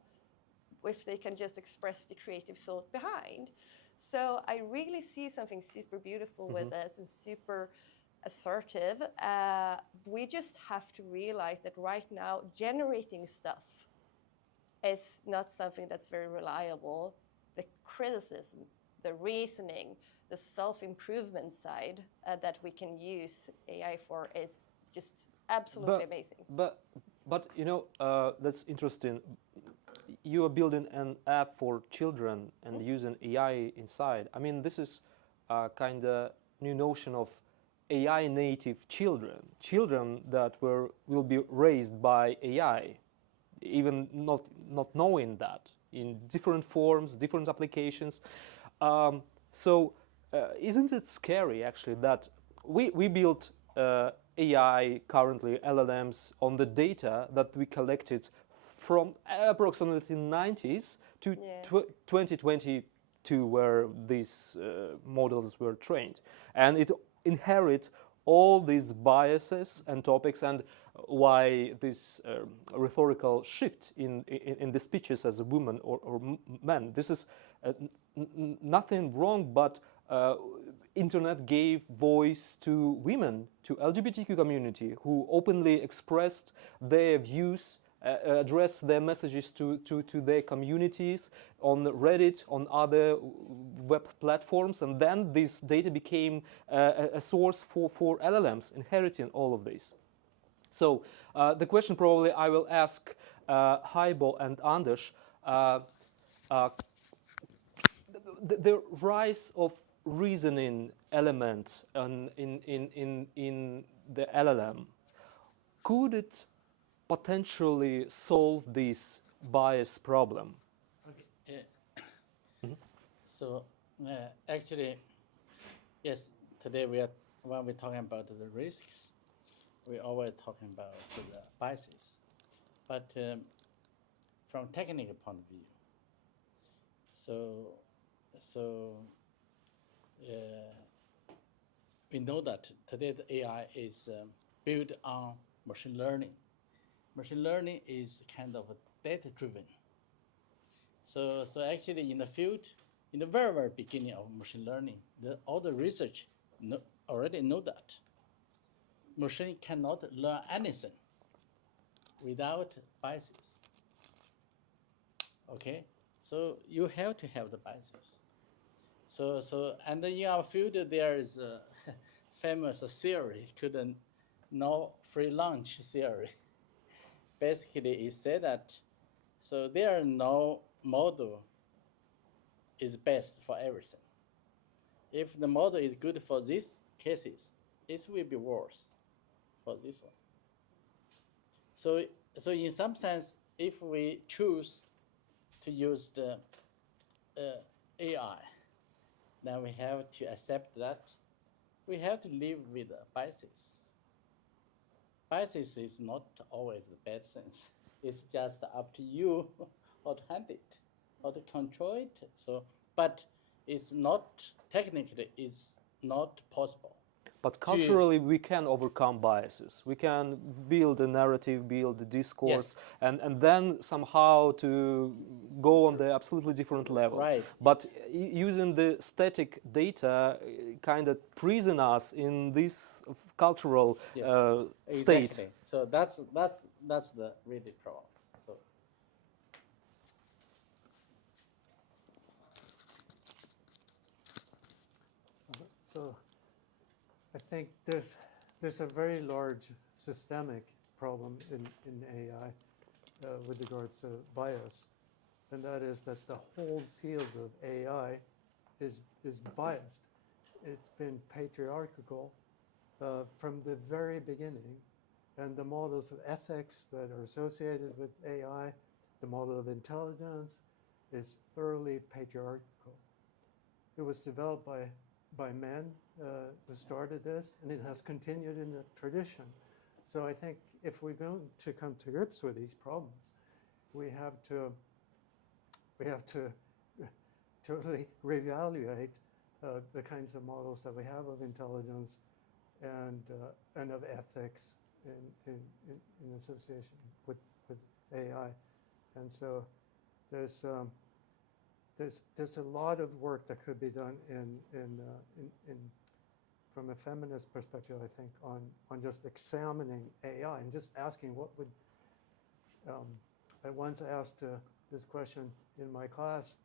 if they can just express the creative thought behind. So I really see something super beautiful with this and super assertive. We just have to realize that right now generating stuff is not something that's very reliable. The criticism, the reasoning, the self-improvement side that we can use AI for is just absolutely amazing. But that's interesting. You are building an app for children and using AI inside. I mean, this is a kind of new notion of AI native children that will be raised by AI, even not knowing that, in different forms, different applications. So isn't it scary actually that we built AI currently, LLMs, on the data that we collected from approximately 90s to 2022, where these models were trained, and it inherits all these biases and topics, and why this rhetorical shift in the speeches as a woman or man. This is nothing wrong, but internet gave voice to women, to LGBTQ community, who openly expressed their views, addressed their messages to their communities on Reddit, on other web platforms, and then this data became a source for LLMs inheriting all of this. So the question probably I will ask Haibo and Anders, the rise of reasoning element in the LLM, could it potentially solve this bias problem? Okay. So actually, yes. Today when we're talking about the risks, we're always talking about the biases, but from technical point of view. So we know that today the AI is built on machine learning. Machine learning is kind of data-driven. So actually in the field, in the very, very beginning of machine learning, all the research already know that machine cannot learn anything without biases. Okay, so you have to have the biases. So and in our field there is a famous theory called no free lunch theory. Basically, it said that so there are no model is best for everything. if the model is good for these cases, it will be worse for this one. So in some sense, if we choose to use the AI, then we have to accept that we have to live with biases. Biases is not always the bad thing. It's just up to you how to handle it, how to control it. So, but it's not, technically, it's not possible. But culturally, we can overcome biases. We can build a narrative, build a discourse, Yes. and then somehow to go on the absolutely different level. Right. But using the static data kind of prison us in this cultural state. Exactly. So that's the really problem. So I think there's a very large systemic problem in AI with regards to bias, and that is that the whole field of AI is biased. It's been patriarchal from the very beginning, and the models of ethics that are associated with AI, the model of intelligence, is thoroughly patriarchal. It was developed by men who started this, and it has continued in the tradition. So I think if we're going to come to grips with these problems, we have to totally reevaluate the kinds of models that we have of intelligence and of ethics in association with AI. And so there's a lot of work that could be done from a feminist perspective, I think, on just examining AI and just asking what would. I once asked this question in my class: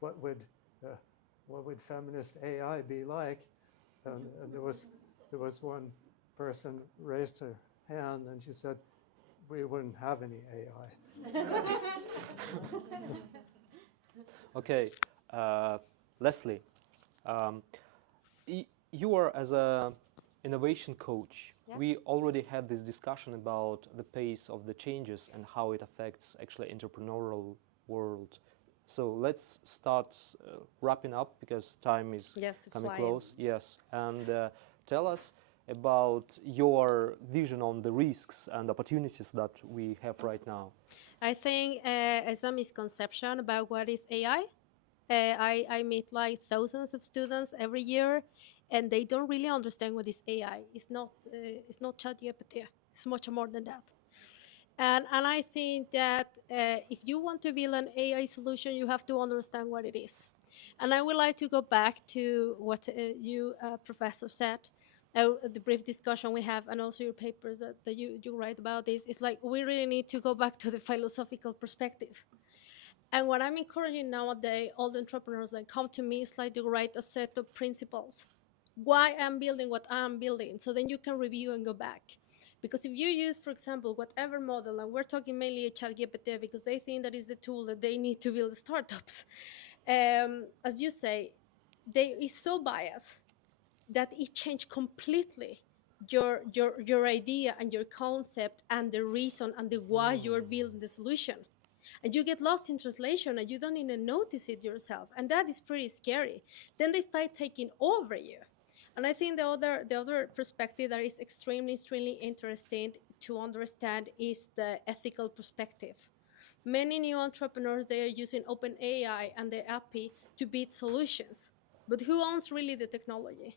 what would feminist AI be like? And there was one person raised her hand, and she said, "We wouldn't have any AI." Okay, Leslie, you are as an innovation coach. Yeah. We already had this discussion about the pace of the changes and how it affects actually entrepreneurial world. So let's start wrapping up because time is coming flying. close. Yes, and tell us about your vision on the risks and opportunities that we have right now. I think as a misconception about what is AI. I meet like thousands of students every year, and they don't really understand what is AI. It's not ChatGPT. It's much more than that. And I think that if you want to build an AI solution, you have to understand what it is. And I would like to go back to what you, Professor, said. The brief discussion we have, and also your papers that you write about this, is like we really need to go back to the philosophical perspective. And what I'm encouraging nowadays, all the entrepreneurs that come to me, is like to write a set of principles. Why I'm building what I'm building, so then you can review and go back. Because if you use, for example, whatever model, and we're talking mainly ChatGPT because they think that is the tool that they need to build startups. As you say, it's so biased that it changed completely your idea and your concept and the reason and the why you're building the solution. And you get lost in translation and you don't even notice it yourself. And that is pretty scary. Then they start taking over you. And I think the other perspective that is extremely interesting to understand is the ethical perspective. Many new entrepreneurs, they are using OpenAI and the API to build solutions. But who owns really the technology?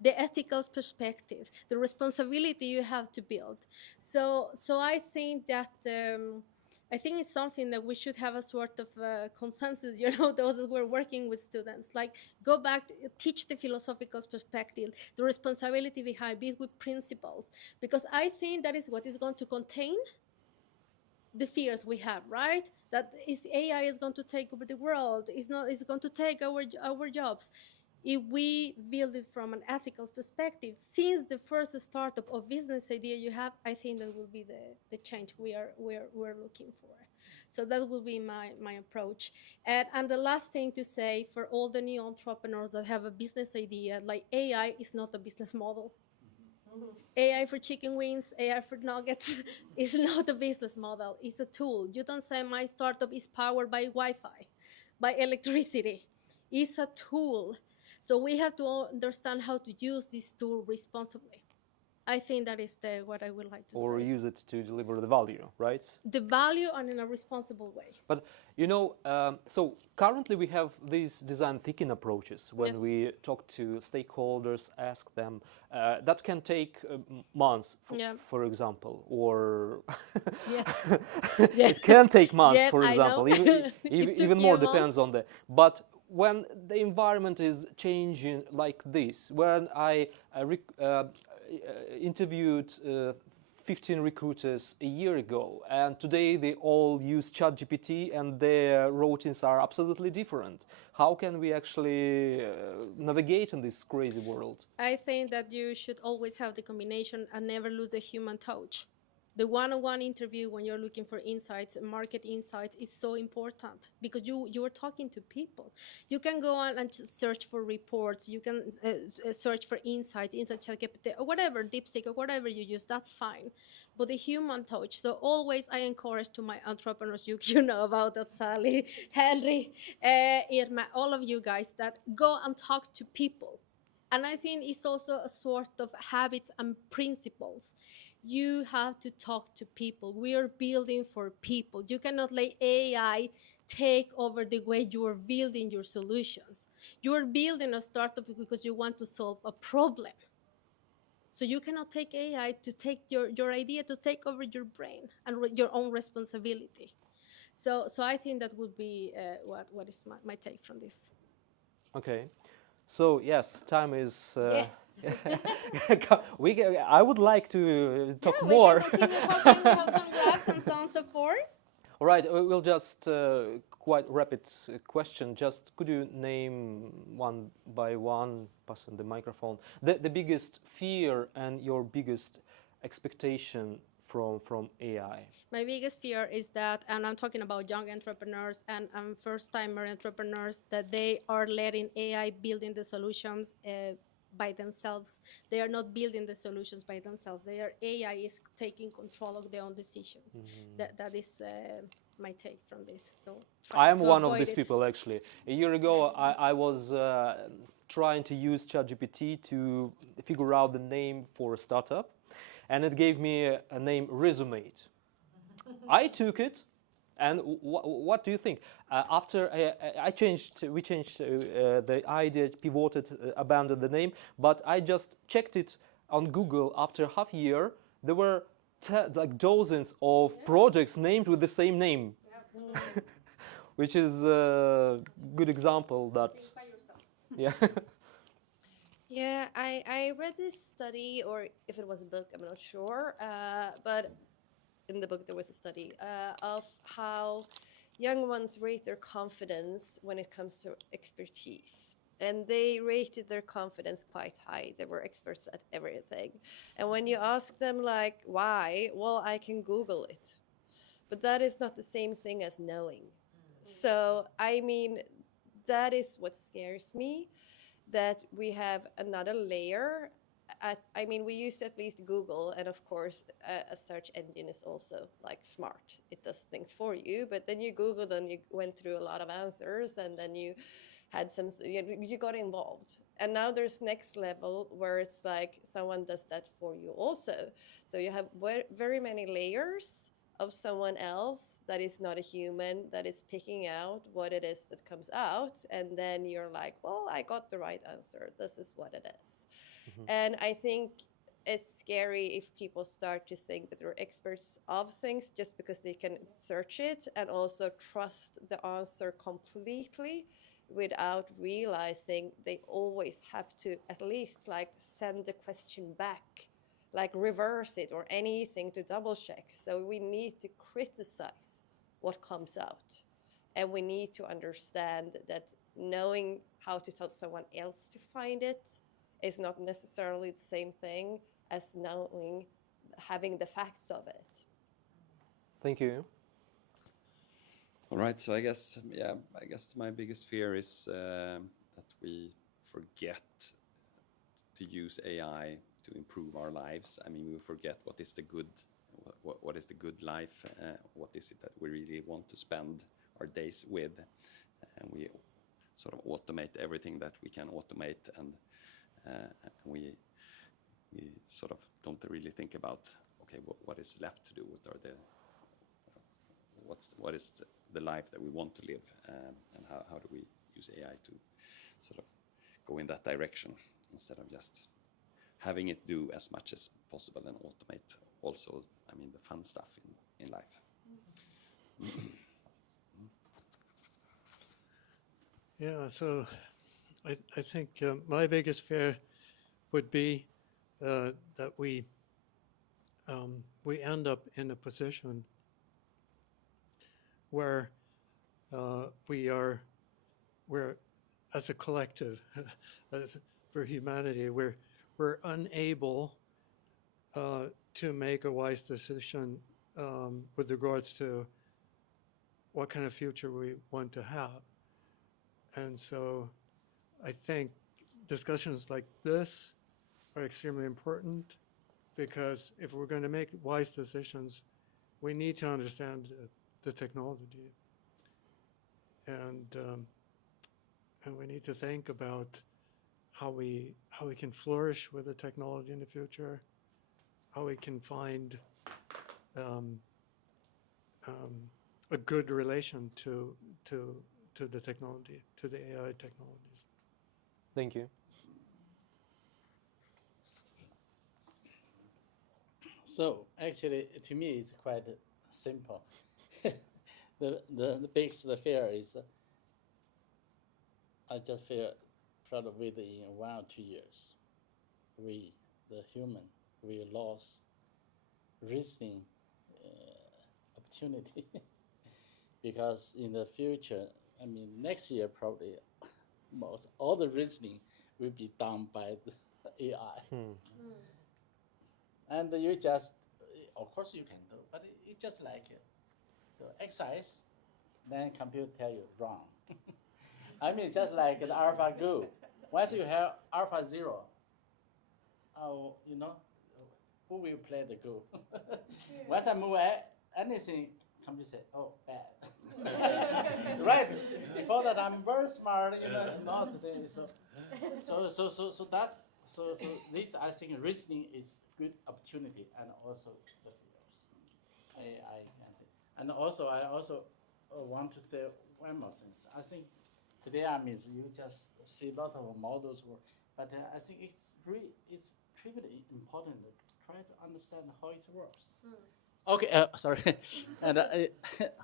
The ethical perspective, the responsibility you have to build. So I think that it's something that we should have a sort of consensus, those that we're working with students, like go back, teach the philosophical perspective, the responsibility behind it with principles, because I think that is what is going to contain the fears we have, right? That is AI is going to take over the world, it's going to take our jobs. if we build it from an ethical perspective, since the first startup of business idea you have, I think that will be the change we're looking for. So that will be my approach. And the last thing to say for all the new entrepreneurs that have a business idea, like AI is not a business model. AI for chicken wings, AI for nuggets is not a business model, it's a tool. You don't say my startup is powered by Wi-Fi, by electricity. It's a tool. So we have to understand how to use this tool responsibly. I think that is what I would like to say. Or use it to deliver the value, right? The value and in a responsible way. But you know, so currently we have these design thinking approaches when Yes. we talk to stakeholders, ask them. That can take months, for example, or Yes. it can take months, Yes, for I example. know. Even more depends on the. But when the environment is changing like this, when I interviewed 15 recruiters a year ago, and today they all use ChatGPT and their routines are absolutely different. How can we actually navigate in this crazy world? I think that you should always have the combination and never lose a human touch. The one-on-one interview when you're looking for insights, market insights, is so important because you are talking to people. You can go on and search for reports. You can search for insights, ChatGPT, or whatever, DeepSeek, or whatever you use. That's fine. But the human touch. So always I encourage to my entrepreneurs, you know about that, Sally, Henry, Irma, all of you guys, that go and talk to people. And I think it's also a sort of habits and principles. You have to talk to people. We are building for people. You cannot let AI take over the way you are building your solutions. You are building a startup because you want to solve a problem. So you cannot take AI to take your idea to take over your brain and your own responsibility. So I think that would be what is my take from this. Okay. So yes, time is. Yes. I would like to talk We more. can continue talking. We have some graphs and some support. All right, we'll just quite rapid question. Just could you name one by one, passing the microphone, the biggest fear and your biggest expectation from AI? My biggest fear is that, and I'm talking about young entrepreneurs and first-timer entrepreneurs, that they are letting AI building the solutions by themselves. They are not building the solutions by themselves. AI is taking control of their own decisions. That is my take from this. So I am one of these people, actually. A year ago, I was trying to use ChatGPT to figure out the name for a startup, and it gave me a name, Resumate. I took it, and what do you think? After we changed the idea, pivoted, abandoned the name, but I just checked it on Google after half a year. There were like dozens of projects named with the same name, which is a good example that. Yeah. Yeah, I read this study, or if it was a book, I'm not sure. But in the book, there was a study of how young ones rate their confidence when it comes to expertise. And they rated their confidence quite high. They were experts at everything. And when you ask them, like, why? Well, I can Google it. But that is not the same thing as knowing. So, I mean, that is what scares me, that we have another layer. I mean, we used to at least Google, and of course, a search engine is also like smart. It does things for you, but then you Googled and you went through a lot of answers, and then you had you got involved. And now there's next level where it's like someone does that for you also. So you have very many layers of someone else that is not a human, that is picking out what it is that comes out, and then you're like, well, I got the right answer. This is what it is. And I think it's scary if people start to think that they're experts of things just because they can search it and also trust the answer completely without realizing they always have to at least like send the question back, like reverse it or anything to double check. So we need to criticize what comes out. And we need to understand that knowing how to tell someone else to find it is not necessarily the same thing as having the facts of it. Thank you. All right, so I guess my biggest fear is that we forget to use AI to improve our lives. I mean, we forget what is the good life, what is it that we really want to spend our days with, and we sort of automate everything that we can automate, and we sort of don't really think about, okay, what is left to do? What is the life that we want to live, and how do we use AI to sort of go in that direction instead of just having it do as much as possible and automate also, I mean, the fun stuff in life. Yeah, so I think my biggest fear would be that we end up in a position where we're as a collective, for humanity, we're unable to make a wise decision with regards to what kind of future we want to have. And so I think discussions like this are extremely important, because if we're going to make wise decisions, we need to understand the technology. And we need to think about how we can flourish with the technology in the future, how we can find a good relation to the technology, to the AI technologies. Thank you. So actually, to me, it's quite simple. the biggest fear is I just fear probably within 1 or 2 years, we, the human, we lost reasoning opportunity because in the future, I mean, next year probably most all the reasoning will be done by the AI. And you just, of course you can do, but it's just like the exercise, then computer tell you wrong. I mean, just like the AlphaGo. Once you have AlphaZero, you know, who will play the Go? Once I move anything, computer say, oh, bad. Right? Before that, I'm very smart, you know, not today. So that's this, I think reasoning is good opportunity, and also the fears. I can say, and also I also want to say one more thing. I think today, I mean, you just see a lot of models work, but I think it's pretty important to try to understand how it works. Okay, sorry, and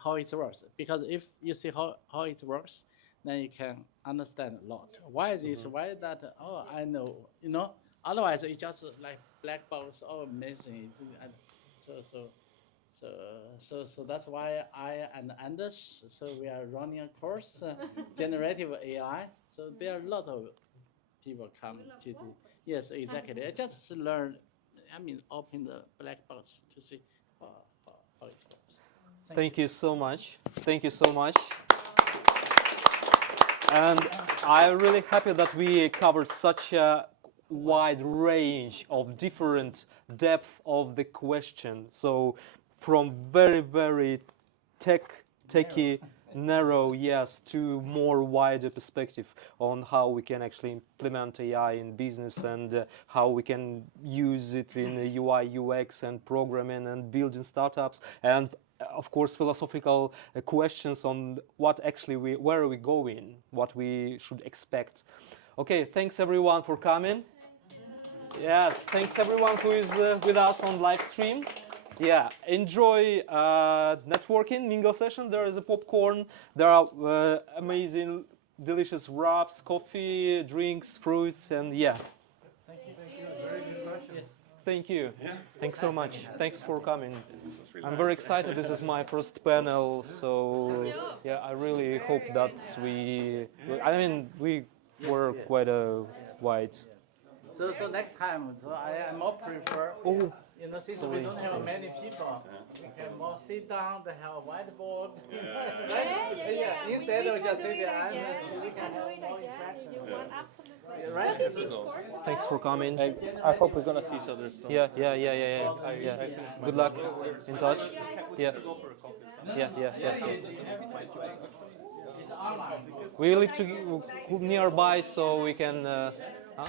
how it works, because if you see how it works, then you can understand a lot. Why is this? Why is that? Oh, I know. You know. Otherwise, it's just like black box. Oh, amazing. So that's why I and Anders. So we are running a course, generative AI. So there are a lot of people come to do. Yes, exactly. I just learn. I mean, open the black box to see how it works. Thank you so much. Thank you so much. And I'm really happy that we covered such a wide range of different depth of the question. So from very, very techy, narrow, yes, to more wider perspective on how we can actually implement AI in business, and how we can use it in UI, UX, and programming and building startups, and of course philosophical questions on what actually where are we going, what we should expect. Okay, thanks everyone for coming. Yes, thanks everyone who is with us on live stream. Yeah, enjoy networking, mingle session. There is a popcorn. There are amazing, delicious wraps, coffee, drinks, fruits, and yeah. Thank you. Very good question. Yes. Thank you. Yeah. Thanks so much. Thanks for coming. I'm very excited. This is my first panel, so yeah, I really hope that we were quite wide. So next time, so I more prefer. Oh, You know, since sorry. we don't have many people, we can more sit down, they have a whiteboard. Yeah. Instead we of can just do sitting it there, again. we can do have it more again interaction. if you want, absolutely. Right? What is this course about? Thanks for coming. And I hope we're gonna see each other soon. Yeah. Good luck. In touch. Yeah. Yeah. It's online. We live nearby, so we can. Huh?